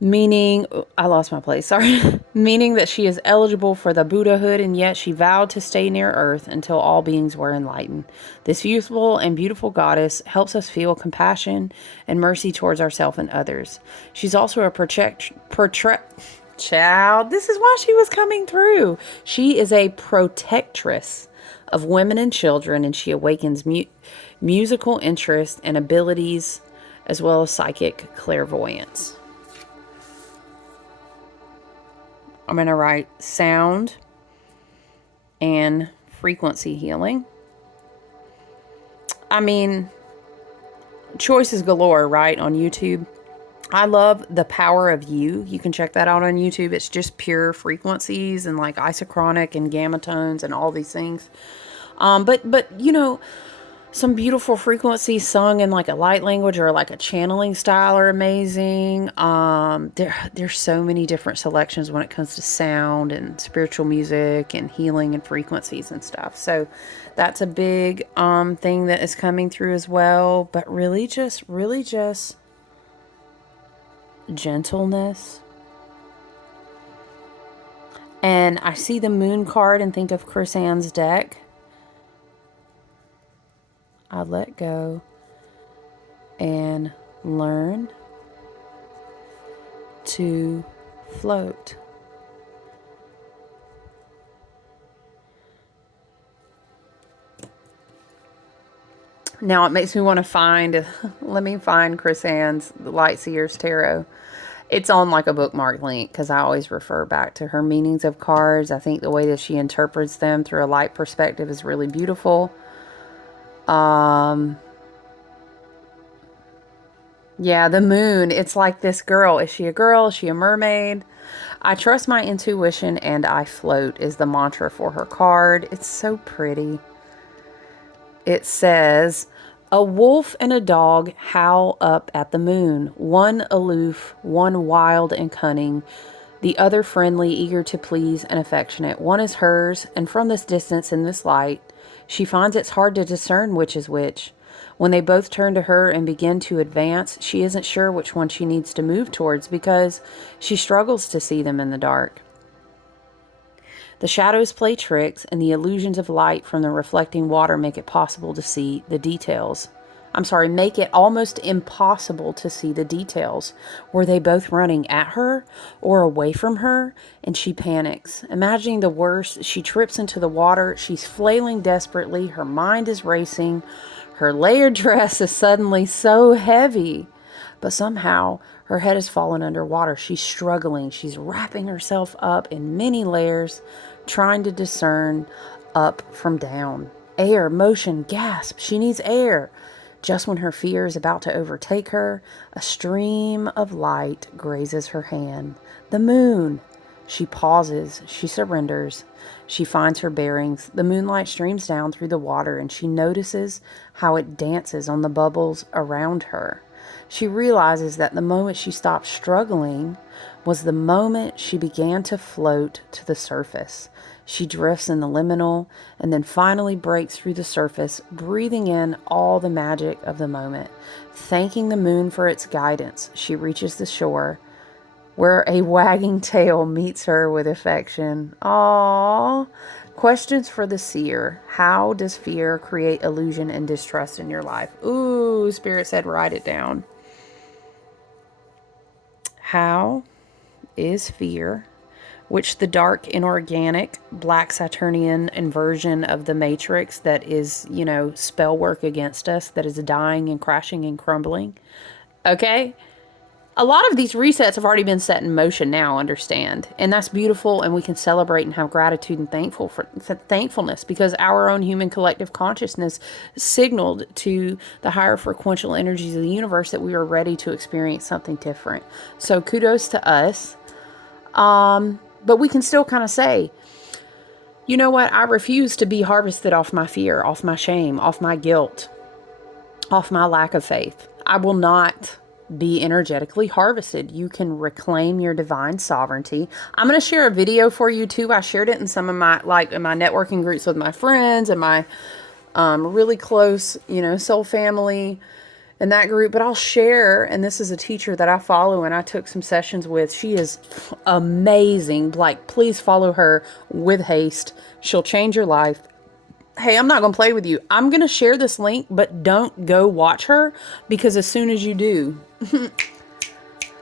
meaning, I lost my place, sorry, meaning that she is eligible for the Buddhahood, and yet she vowed to stay near Earth until all beings were enlightened. This youthful and beautiful goddess helps us feel compassion and mercy towards ourselves and others. She's also a child, this is why she was coming through. She is a protectress of women and children, and she awakens musical interest and abilities as well as psychic clairvoyance. I'm going to write sound and frequency healing. I mean, choices galore, right, on YouTube. I love The Power of You. You can check that out on YouTube. It's just pure frequencies and like isochronic and gamma tones and all these things. But you know, some beautiful frequencies sung in like a light language or like a channeling style are amazing. There's so many different selections when it comes to sound and spiritual music and healing and frequencies and stuff. So that's a big thing that is coming through as well. But really just gentleness. And I see the moon card and think of Chris Ann's deck. I let go and learn to float. Now it makes me want to find, let me find Chris Ann's Light Seers Tarot. It's on like a bookmark link because I always refer back to her meanings of cards. I think the way that she interprets them through a light perspective is really beautiful. Yeah, the moon, it's like this girl. Is she a girl? Is she a mermaid? I trust my intuition and I float is the mantra for her card. It's so pretty. It says, a wolf and a dog howl up at the moon, one aloof, one wild and cunning, the other friendly, eager to please and affectionate. One is hers, and from this distance in this light, she finds it's hard to discern which is which. When they both turn to her and begin to advance, she isn't sure which one she needs to move towards because she struggles to see them in the dark. The shadows play tricks, and the illusions of light from the reflecting water make it possible to see the details. Make it almost impossible to see the details. Were they both running at her or away from her? And she panics. Imagining the worst, she trips into the water. She's flailing desperately. Her mind is racing. Her layered dress is suddenly so heavy. But somehow her head has fallen underwater. She's struggling. She's wrapping herself up in many layers, trying to discern up from down. Air, motion, gasp. She needs air. Just when her fear is about to overtake her, a stream of light grazes her hand. The moon. She pauses. She surrenders. She finds her bearings. The moonlight streams down through the water, and she notices how it dances on the bubbles around her. She realizes that the moment she stopped struggling was the moment she began to float to the surface. She drifts in the liminal and then finally breaks through the surface, breathing in all the magic of the moment. Thanking the moon for its guidance, she reaches the shore where a wagging tail meets her with affection. Aww. Questions for the seer. How does fear create illusion and distrust in your life? Ooh, Spirit said write it down. How is fear, which the dark, inorganic, black Saturnian inversion of the matrix that is, spell work against us, that is dying and crashing and crumbling. Okay? A lot of these resets have already been set in motion now, understand? And that's beautiful, and we can celebrate and have gratitude and thankfulness, because our own human collective consciousness signaled to the higher frequential energies of the universe that we were ready to experience something different. So kudos to us. But we can still kind of say, you know what? I refuse to be harvested off my fear, off my shame, off my guilt, off my lack of faith. I will not be energetically harvested. You can reclaim your divine sovereignty. I'm going to share a video for you too. I shared it in some of my, in my networking groups with my friends and my really close, soul family in that group. But I'll share, and this is a teacher that I follow and I took some sessions with. She is amazing. Please follow her with haste. She'll change your life. Hey, I'm not going to play with you. I'm going to share this link, but don't go watch her, because as soon as you do,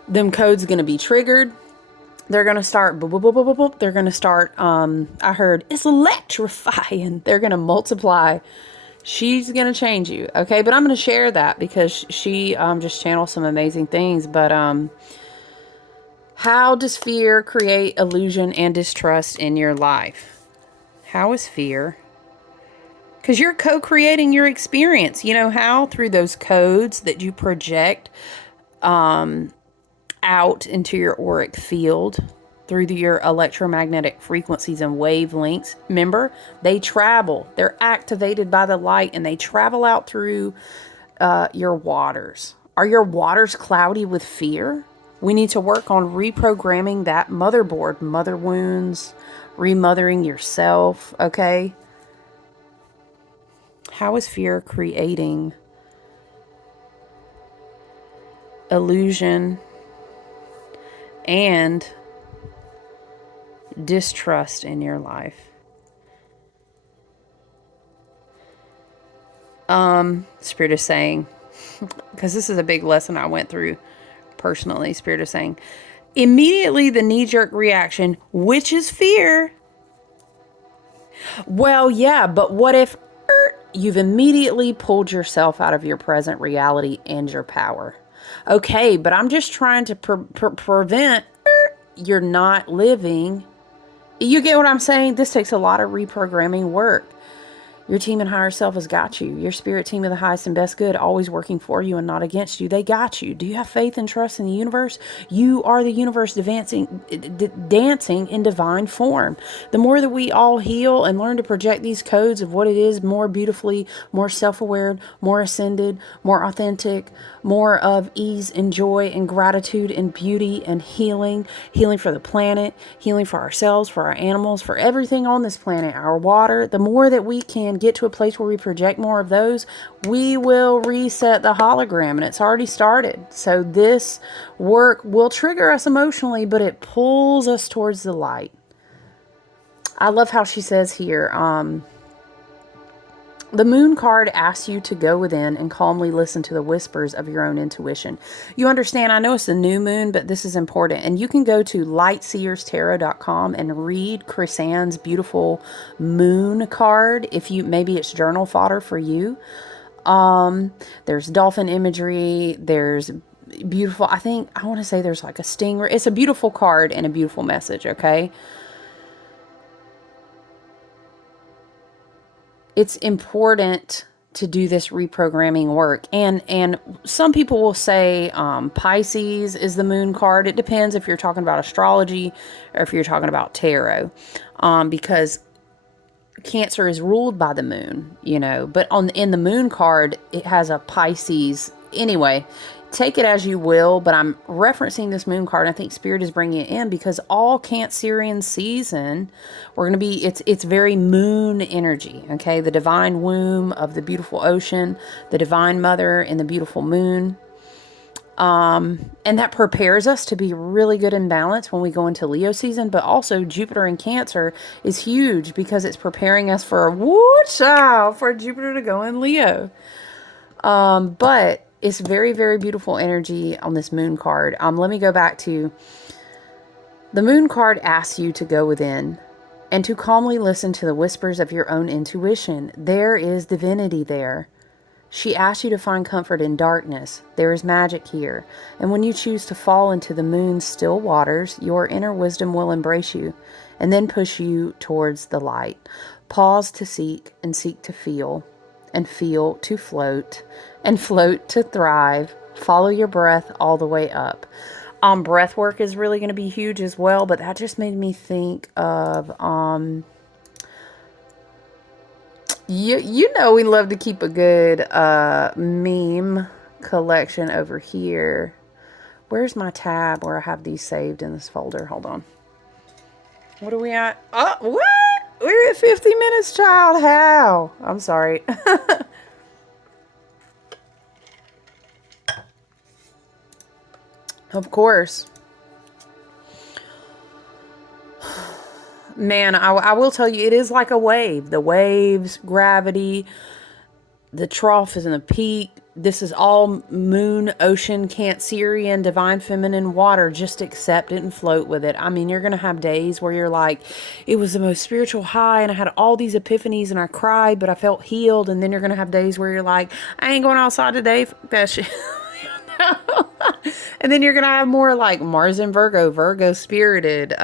them codes going to be triggered. They're going to start, boop, boop, boop, boop, boop. They're going to start, I heard, it's electrifying. They're going to multiply. She's going to change you. Okay. But I'm going to share that because she just channels some amazing things. But how does fear create illusion and distrust in your life? How is fear? Because you're co-creating your experience. You know how? Through those codes that you project out into your auric field, through your electromagnetic frequencies and wavelengths. Remember, they travel. They're activated by the light, and they travel out through your waters. Are your waters cloudy with fear? We need to work on reprogramming that motherboard. Mother wounds, remothering yourself, okay? How is fear creating illusion and distrust in your life? Spirit is saying, because this is a big lesson I went through personally, Spirit is saying, immediately the knee-jerk reaction, which is fear. Well, yeah, but what if you've immediately pulled yourself out of your present reality and your power? Okay, but I'm just trying to prevent you're not living. You get what I'm saying? This takes a lot of reprogramming work. Your team and higher self has got you. Your spirit team of the highest and best good, always working for you and not against you. They got you. Do you have faith and trust in the universe? You are the universe dancing in divine form. The more that we all heal and learn to project these codes of what it is more beautifully, more self-aware, more ascended, more authentic, more of ease and joy and gratitude and beauty and healing for the planet, healing for ourselves, for our animals, for everything on this planet, our water. The more that we can get to a place where we project more of those, we will reset the hologram, and it's already started. So this work will trigger us emotionally, but it pulls us towards the light. I love how she says here, the moon card asks you to go within and calmly listen to the whispers of your own intuition. You understand, I know it's a new moon, but this is important. And you can go to lightseerstarot.com and read Chris-Anne's beautiful moon card. Maybe it's journal fodder for you. There's dolphin imagery. There's beautiful, I want to say there's like a stinger. It's a beautiful card and a beautiful message, okay? It's important to do this reprogramming work. And some people will say Pisces is the moon card. It depends if you're talking about astrology or if you're talking about tarot. Because Cancer is ruled by the moon, but in the moon card, it has a Pisces. Anyway, take it as you will, but I'm referencing this moon card. I think Spirit is bringing it in because all Cancerian season, it's very moon energy, okay? The divine womb of the beautiful ocean, the divine mother in the beautiful moon. And that prepares us to be really good in balance when we go into Leo season. But also Jupiter in Cancer is huge because it's preparing us for for Jupiter to go in Leo. But it's very, very beautiful energy on this moon card. Let me go back to the moon card. Asks you to go within and to calmly listen to the whispers of your own intuition. There is divinity there. She asks you to find comfort in darkness. There is magic here. And when you choose to fall into the moon's still waters, your inner wisdom will embrace you and then push you towards the light. Pause to seek and seek to feel, and feel to float, and float to thrive. Follow your breath all the way up. Breath work is really going to be huge as well, but that just made me think of you know we love to keep a good meme collection over here. Where's my tab where I have these saved in this folder? Hold on. What are we at? Oh, what? We're at 50 minutes, child. How? I'm sorry. Of course. Man, I will tell you, it is like a wave. The waves, gravity, the trough is in the peak. This is all moon, ocean, Cancerian, divine feminine water. Just accept it and float with it. I mean, you're going to have days where you're like, it was the most spiritual high and I had all these epiphanies and I cried, but I felt healed. And then you're going to have days where you're like, I ain't going outside today. Fuck that shit. And then you're going to have more like Mars and Virgo spirited,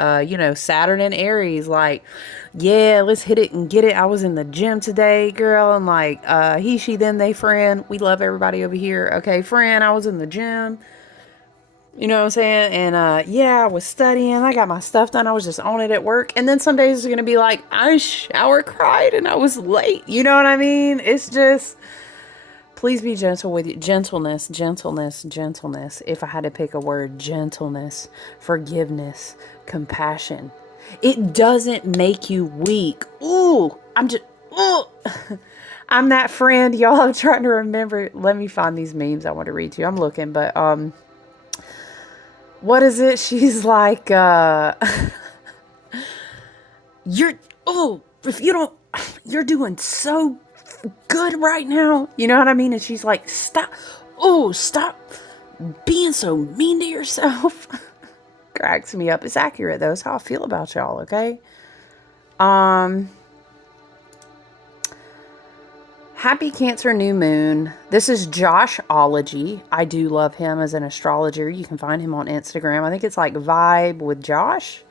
Saturn and Aries, like, yeah, let's hit it and get it. I was in the gym today, girl. And like, he, she, them, they, friend. We love everybody over here. Okay, friend, I was in the gym. You know what I'm saying? And yeah, I was studying. I got my stuff done. I was just on it at work. And then some days it's going to be like, I shower cried and I was late. You know what I mean? It's just... Please be gentle with you. Gentleness, gentleness, gentleness. If I had to pick a word, gentleness, forgiveness, compassion. It doesn't make you weak. Ooh, I'm that friend, y'all. I'm trying to remember. Let me find these memes I want to read to you. I'm looking, but what is it? She's like, if you don't, you're doing so good right now, you know what I mean? And she's like, stop being so mean to yourself. Cracks me up. It's accurate though. It's how I feel about y'all. Okay. Happy Cancer new moon. This is Joshology. I do love him as an astrologer. You can find him on Instagram. I think it's like Vibe with Josh.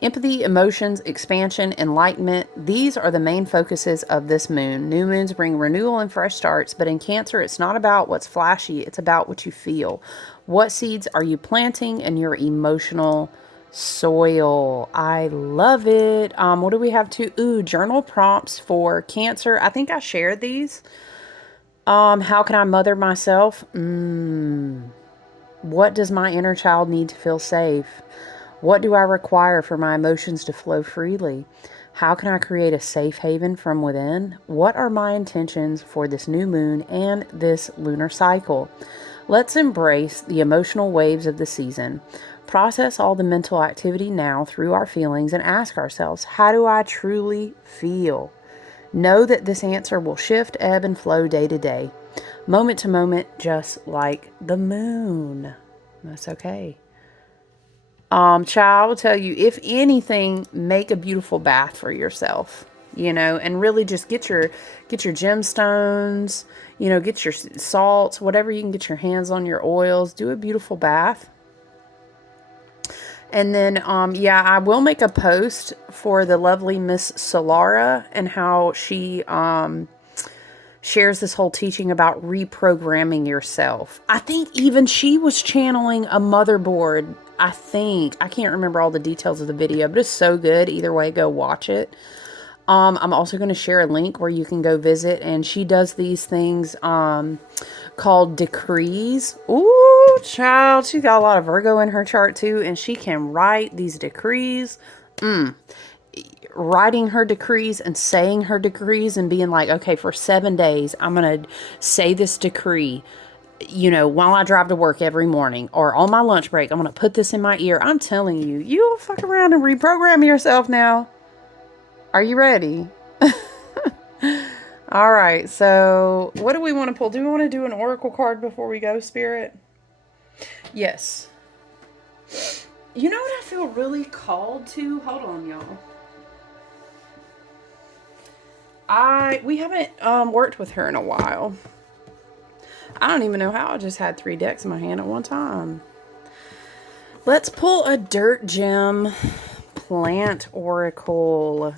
Empathy, emotions, expansion, enlightenment. These are the main focuses of this moon. New moons bring renewal and fresh starts, but in Cancer, it's not about what's flashy. It's about what you feel. What seeds are you planting in your emotional soil? I love it. What do we have to? Journal prompts for Cancer. I think I shared these. How can I mother myself? What does my inner child need to feel safe? What do I require for my emotions to flow freely? How can I create a safe haven from within? What are my intentions for this new moon and this lunar cycle? Let's embrace the emotional waves of the season. Process all the mental activity now through our feelings and ask ourselves, how do I truly feel? Know that this answer will shift, ebb, and flow day to day, moment to moment, just like the moon. That's okay. Child, I will tell you, if anything, make a beautiful bath for yourself, and really just get your gemstones, get your salts, whatever you can get your hands on, your oils, do a beautiful bath. And then, I will make a post for the lovely Miss Solara and how she, shares this whole teaching about reprogramming yourself. I think even she was channeling a motherboard. I can't remember all the details of the video, but it's so good. Either way, go watch it. I'm also going to share a link where you can go visit, and she does these things called decrees. Ooh, child, she got a lot of Virgo in her chart too, and she can write these decrees. Writing her decrees and saying her decrees and being like, okay, for 7 days, I'm going to say this decree. you know, while I drive to work every morning or on my lunch break, I'm going to put this in my ear. I'm telling you, you'll fuck around and reprogram yourself now. Are you ready? All right. So what do we want to pull? Do we want to do an oracle card before we go, Spirit? Yes. You know what I feel really called to? Hold on, y'all. We haven't worked with her in a while. I don't even know how. I just had 3 decks in my hand at one time. Let's pull a dirt gem plant oracle.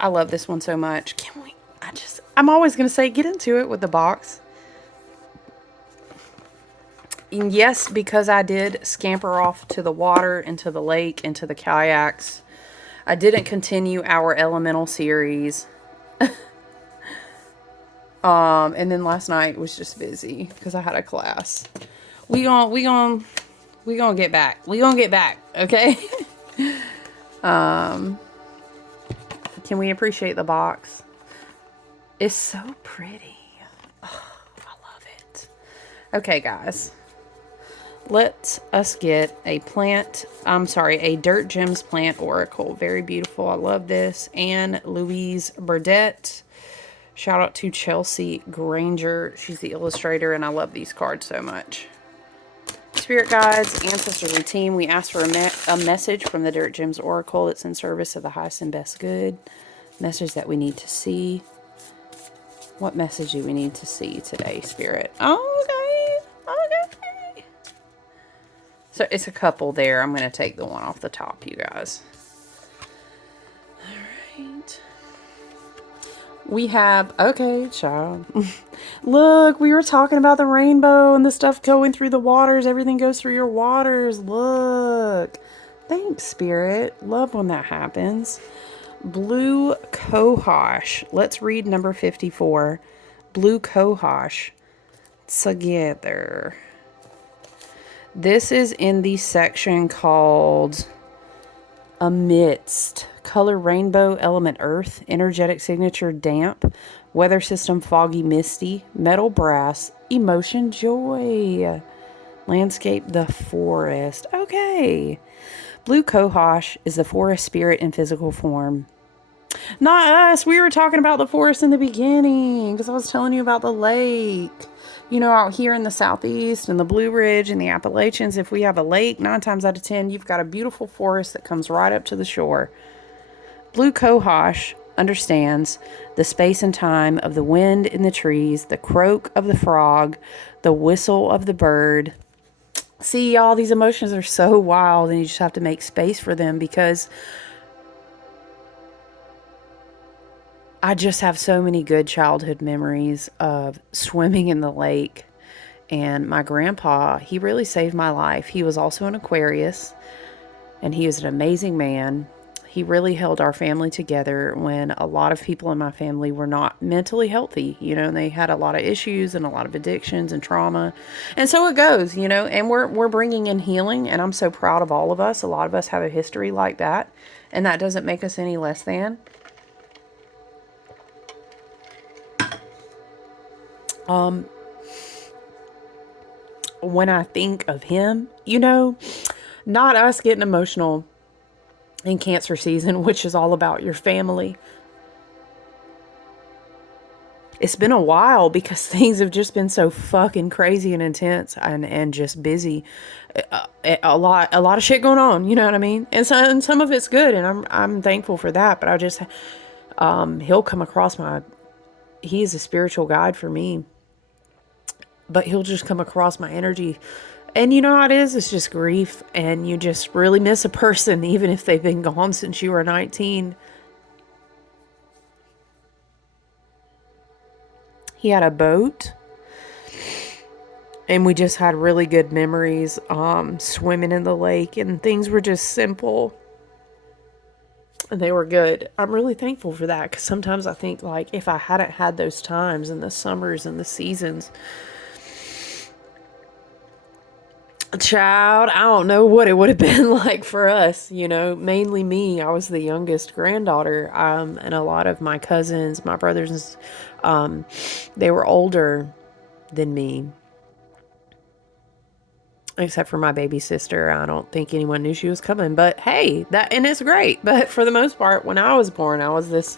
I love this one so much. Can we? I'm always going to say get into it with the box. And yes, because I did scamper off to the water, into the lake, into the kayaks. I didn't continue our elemental series. And then last night was just busy because I had a class. We gonna get back. We gonna get back, okay? Can we appreciate the box? It's so pretty. Oh, I love it. Okay, guys. Let us get a Dirt Gems Plant Oracle. Very beautiful. I love this. Anne Louise Burdett. Shout out to Chelsea Granger. She's the illustrator, and I love these cards so much. Spirit guides, ancestors, team, we ask for a message from the Dirt Gems Oracle that's in service of the highest and best good. Message that we need to see. What message do we need to see today, Spirit? Okay. Okay. So it's a couple there. I'm going to take the one off the top, you guys. All right. We have, okay, child. Look, we were talking about the rainbow and the stuff going through the waters. Everything goes through your waters. Look. Thanks, Spirit. Love when that happens. Blue Cohosh. Let's read number 54. Blue Cohosh. Together. This is in the section called Amidst. Color rainbow, element earth, energetic signature damp, weather system foggy misty, metal brass, emotion joy, landscape the forest. Okay. Blue Cohosh is the forest spirit in physical form. Not us. We were talking about the forest in the beginning because I was telling you about the lake. You know, out here in the Southeast and the Blue Ridge and the Appalachians, if we have a lake, 9 times out of 10, you've got a beautiful forest that comes right up to the shore. Blue Cohosh understands the space and time of the wind in the trees, the croak of the frog, the whistle of the bird. See, y'all, these emotions are so wild and you just have to make space for them because I just have so many good childhood memories of swimming in the lake. And my grandpa, he really saved my life. He was also an Aquarius, and he was an amazing man. He really held our family together when a lot of people in my family were not mentally healthy. You know, and they had a lot of issues and a lot of addictions and trauma. And so it goes, you know, and we're bringing in healing, and I'm so proud of all of us. A lot of us have a history like that, and that doesn't make us any less than. When I think of him, you know, not us getting emotional in Cancer season, which is all about your family. It's been a while because things have just been so fucking crazy and intense and just busy. A lot of shit going on, you know what I mean? And some of it's good, and I'm thankful for that. But I just he'll come across he is a spiritual guide for me. But he'll just come across my energy. And you know how it is? It's just grief. And you just really miss a person, even if they've been gone since you were 19. He had a boat. And we just had really good memories swimming in the lake. And things were just simple. And they were good. I'm really thankful for that. Because sometimes I think, like, if I hadn't had those times and the summers and the seasons, child, I don't know what it would have been like for us, you know, mainly me. I was the youngest granddaughter, and a lot of my cousins, my brothers, they were older than me. Except for my baby sister. I don't think anyone knew she was coming. But hey, and it's great. But for the most part, when I was born, I was this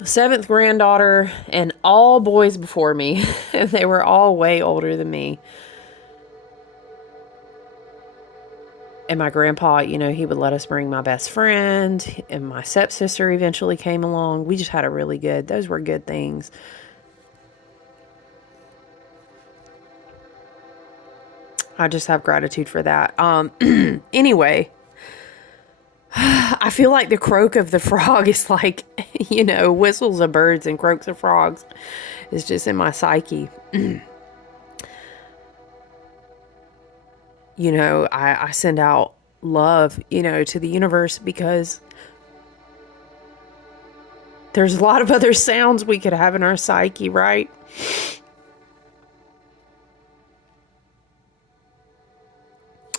7th granddaughter and all boys before me. And they were all way older than me. And my grandpa, you know, he would let us bring my best friend. And my stepsister eventually came along. We just had those were good things. I just have gratitude for that. Anyway, I feel like the croak of the frog is like, you know, whistles of birds and croaks of frogs. It's just in my psyche. You know, I send out love, you know, to the universe because there's a lot of other sounds we could have in our psyche, right?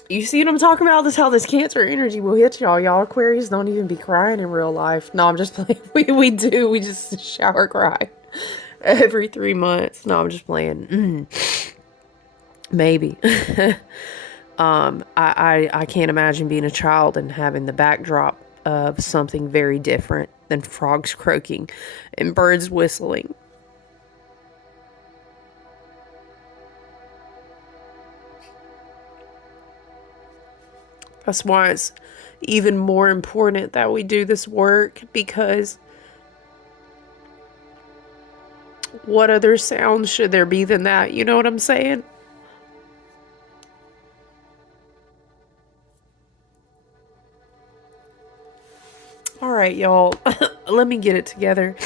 You see what I'm talking about? This how this Cancer energy will hit y'all. Y'all Aquarius don't even be crying in real life. No, I'm just playing. We do. We just shower cry every 3 months. No, I'm just playing. Maybe. I can't imagine being a child and having the backdrop of something very different than frogs croaking and birds whistling. That's why it's even more important that we do this work, because what other sounds should there be than that? You know what I'm saying? All right, y'all. Let me get it together.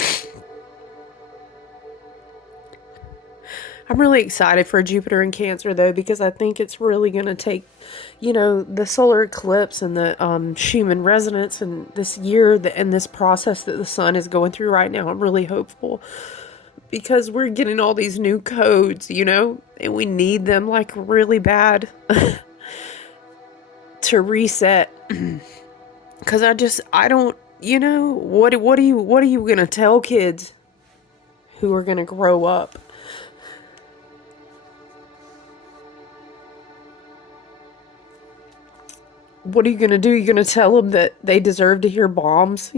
I'm really excited for Jupiter in Cancer, though, because I think it's really going to take, you know, the solar eclipse and the Schumann resonance and this year and this process that the sun is going through right now. I'm really hopeful because we're getting all these new codes, you know, and we need them like really bad to reset. Because I don't, you know, what are you going to tell kids who are going to grow up? What are you going to do? You're going to tell them that they deserve to hear bombs?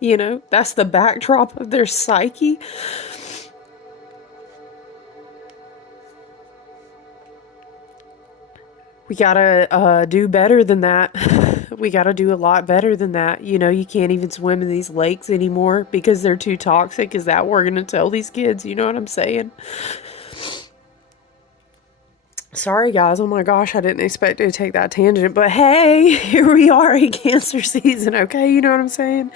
You know, that's the backdrop of their psyche. We got to do better than that. We got to do a lot better than that. You know, you can't even swim in these lakes anymore because they're too toxic. Is that what we're going to tell these kids? You know what I'm saying? Sorry, guys. Oh my gosh, I didn't expect to take that tangent. But hey, here we are in Cancer season, okay? You know what I'm saying?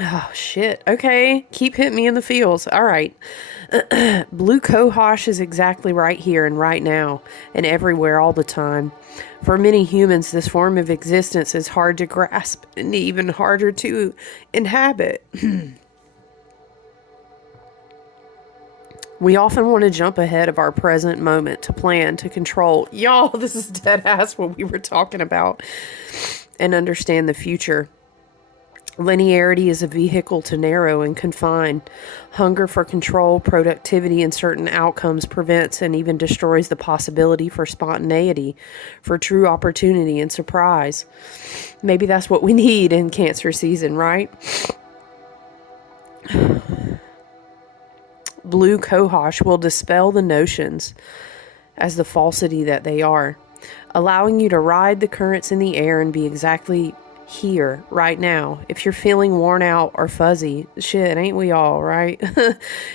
Oh, shit. Okay, keep hitting me in the feels. All right. Blue cohosh is exactly right here and right now and everywhere all the time. For many humans, this form of existence is hard to grasp and even harder to inhabit. We often want to jump ahead of our present moment to plan, to control. Y'all, this is dead ass what we were talking about. And understand the future. Linearity is a vehicle to narrow and confine. Hunger for control, productivity, and certain outcomes prevents and even destroys the possibility for spontaneity, for true opportunity and surprise. Maybe that's what we need in Cancer season, right? Blue cohosh will dispel the notions as the falsity that they are, allowing you to ride the currents in the air and be exactly here, right now. If you're feeling worn out or fuzzy, shit, ain't we all, right?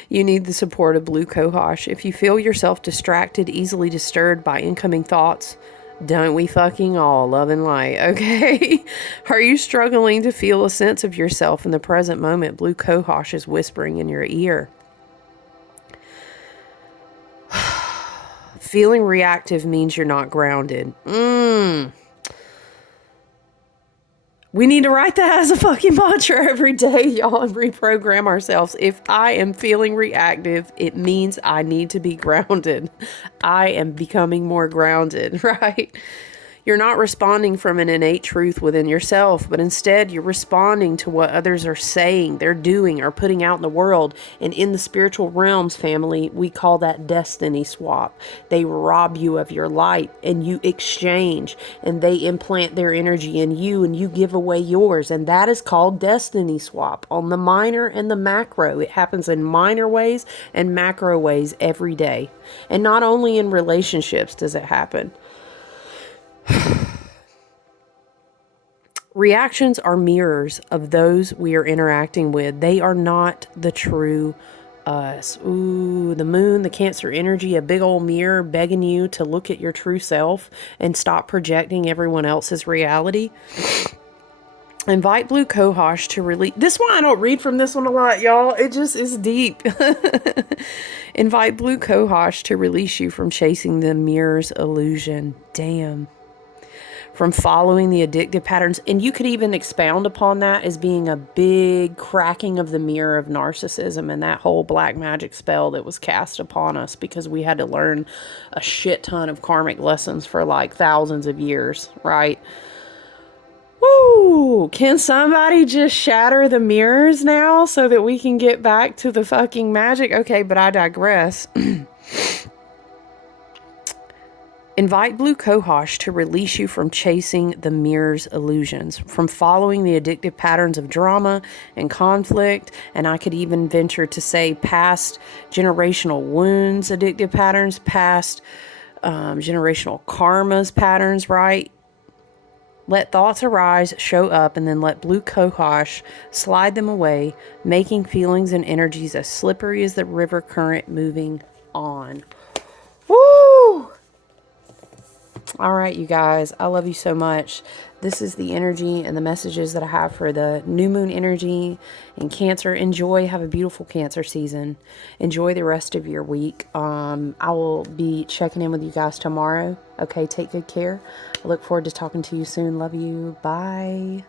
You need the support of blue cohosh. If you feel yourself distracted, easily disturbed by incoming thoughts, don't we fucking all, love and light, okay? Are you struggling to feel a sense of yourself in the present moment? Blue cohosh is whispering in your ear. Feeling reactive means you're not grounded. We need to write that as a fucking mantra every day, y'all, and reprogram ourselves. If I am feeling reactive, it means I need to be grounded. I am becoming more grounded, right? You're not responding from an innate truth within yourself, but instead you're responding to what others are saying, they're doing, or putting out in the world. And in the spiritual realms, family, we call that destiny swap. They rob you of your light and you exchange, and they implant their energy in you and you give away yours. And that is called destiny swap on the minor and the macro. It happens in minor ways and macro ways every day. And not only in relationships does it happen. Reactions are mirrors of those we are interacting with. They are not the true us. Ooh, the moon, the Cancer energy, a big old mirror begging you to look at your true self and stop projecting everyone else's reality. Invite Blue Cohosh to release. This one, I don't read from this one a lot, y'all. It just is deep. Invite Blue Cohosh to release you from chasing the mirror's illusion. Damn. From following the addictive patterns. And you could even expound upon that as being a big cracking of the mirror of narcissism and that whole black magic spell that was cast upon us because we had to learn a shit ton of karmic lessons for like thousands of years, right? Woo! Can somebody just shatter the mirrors now so that we can get back to the fucking magic? Okay, but I digress. Invite Blue Cohosh to release you from chasing the mirror's illusions, from following the addictive patterns of drama and conflict, and I could even venture to say past generational wounds, addictive patterns, past generational karmas patterns, right? Let thoughts arise, show up, and then let Blue Cohosh slide them away, making feelings and energies as slippery as the river current moving on. Woo! All right, you guys, I love you so much. This is the energy and the messages that I have for the new moon energy and Cancer. Enjoy. Have a beautiful Cancer season. Enjoy the rest of your week. I will be checking in with you guys tomorrow. Okay, take good care. I look forward to talking to you soon. Love you. Bye.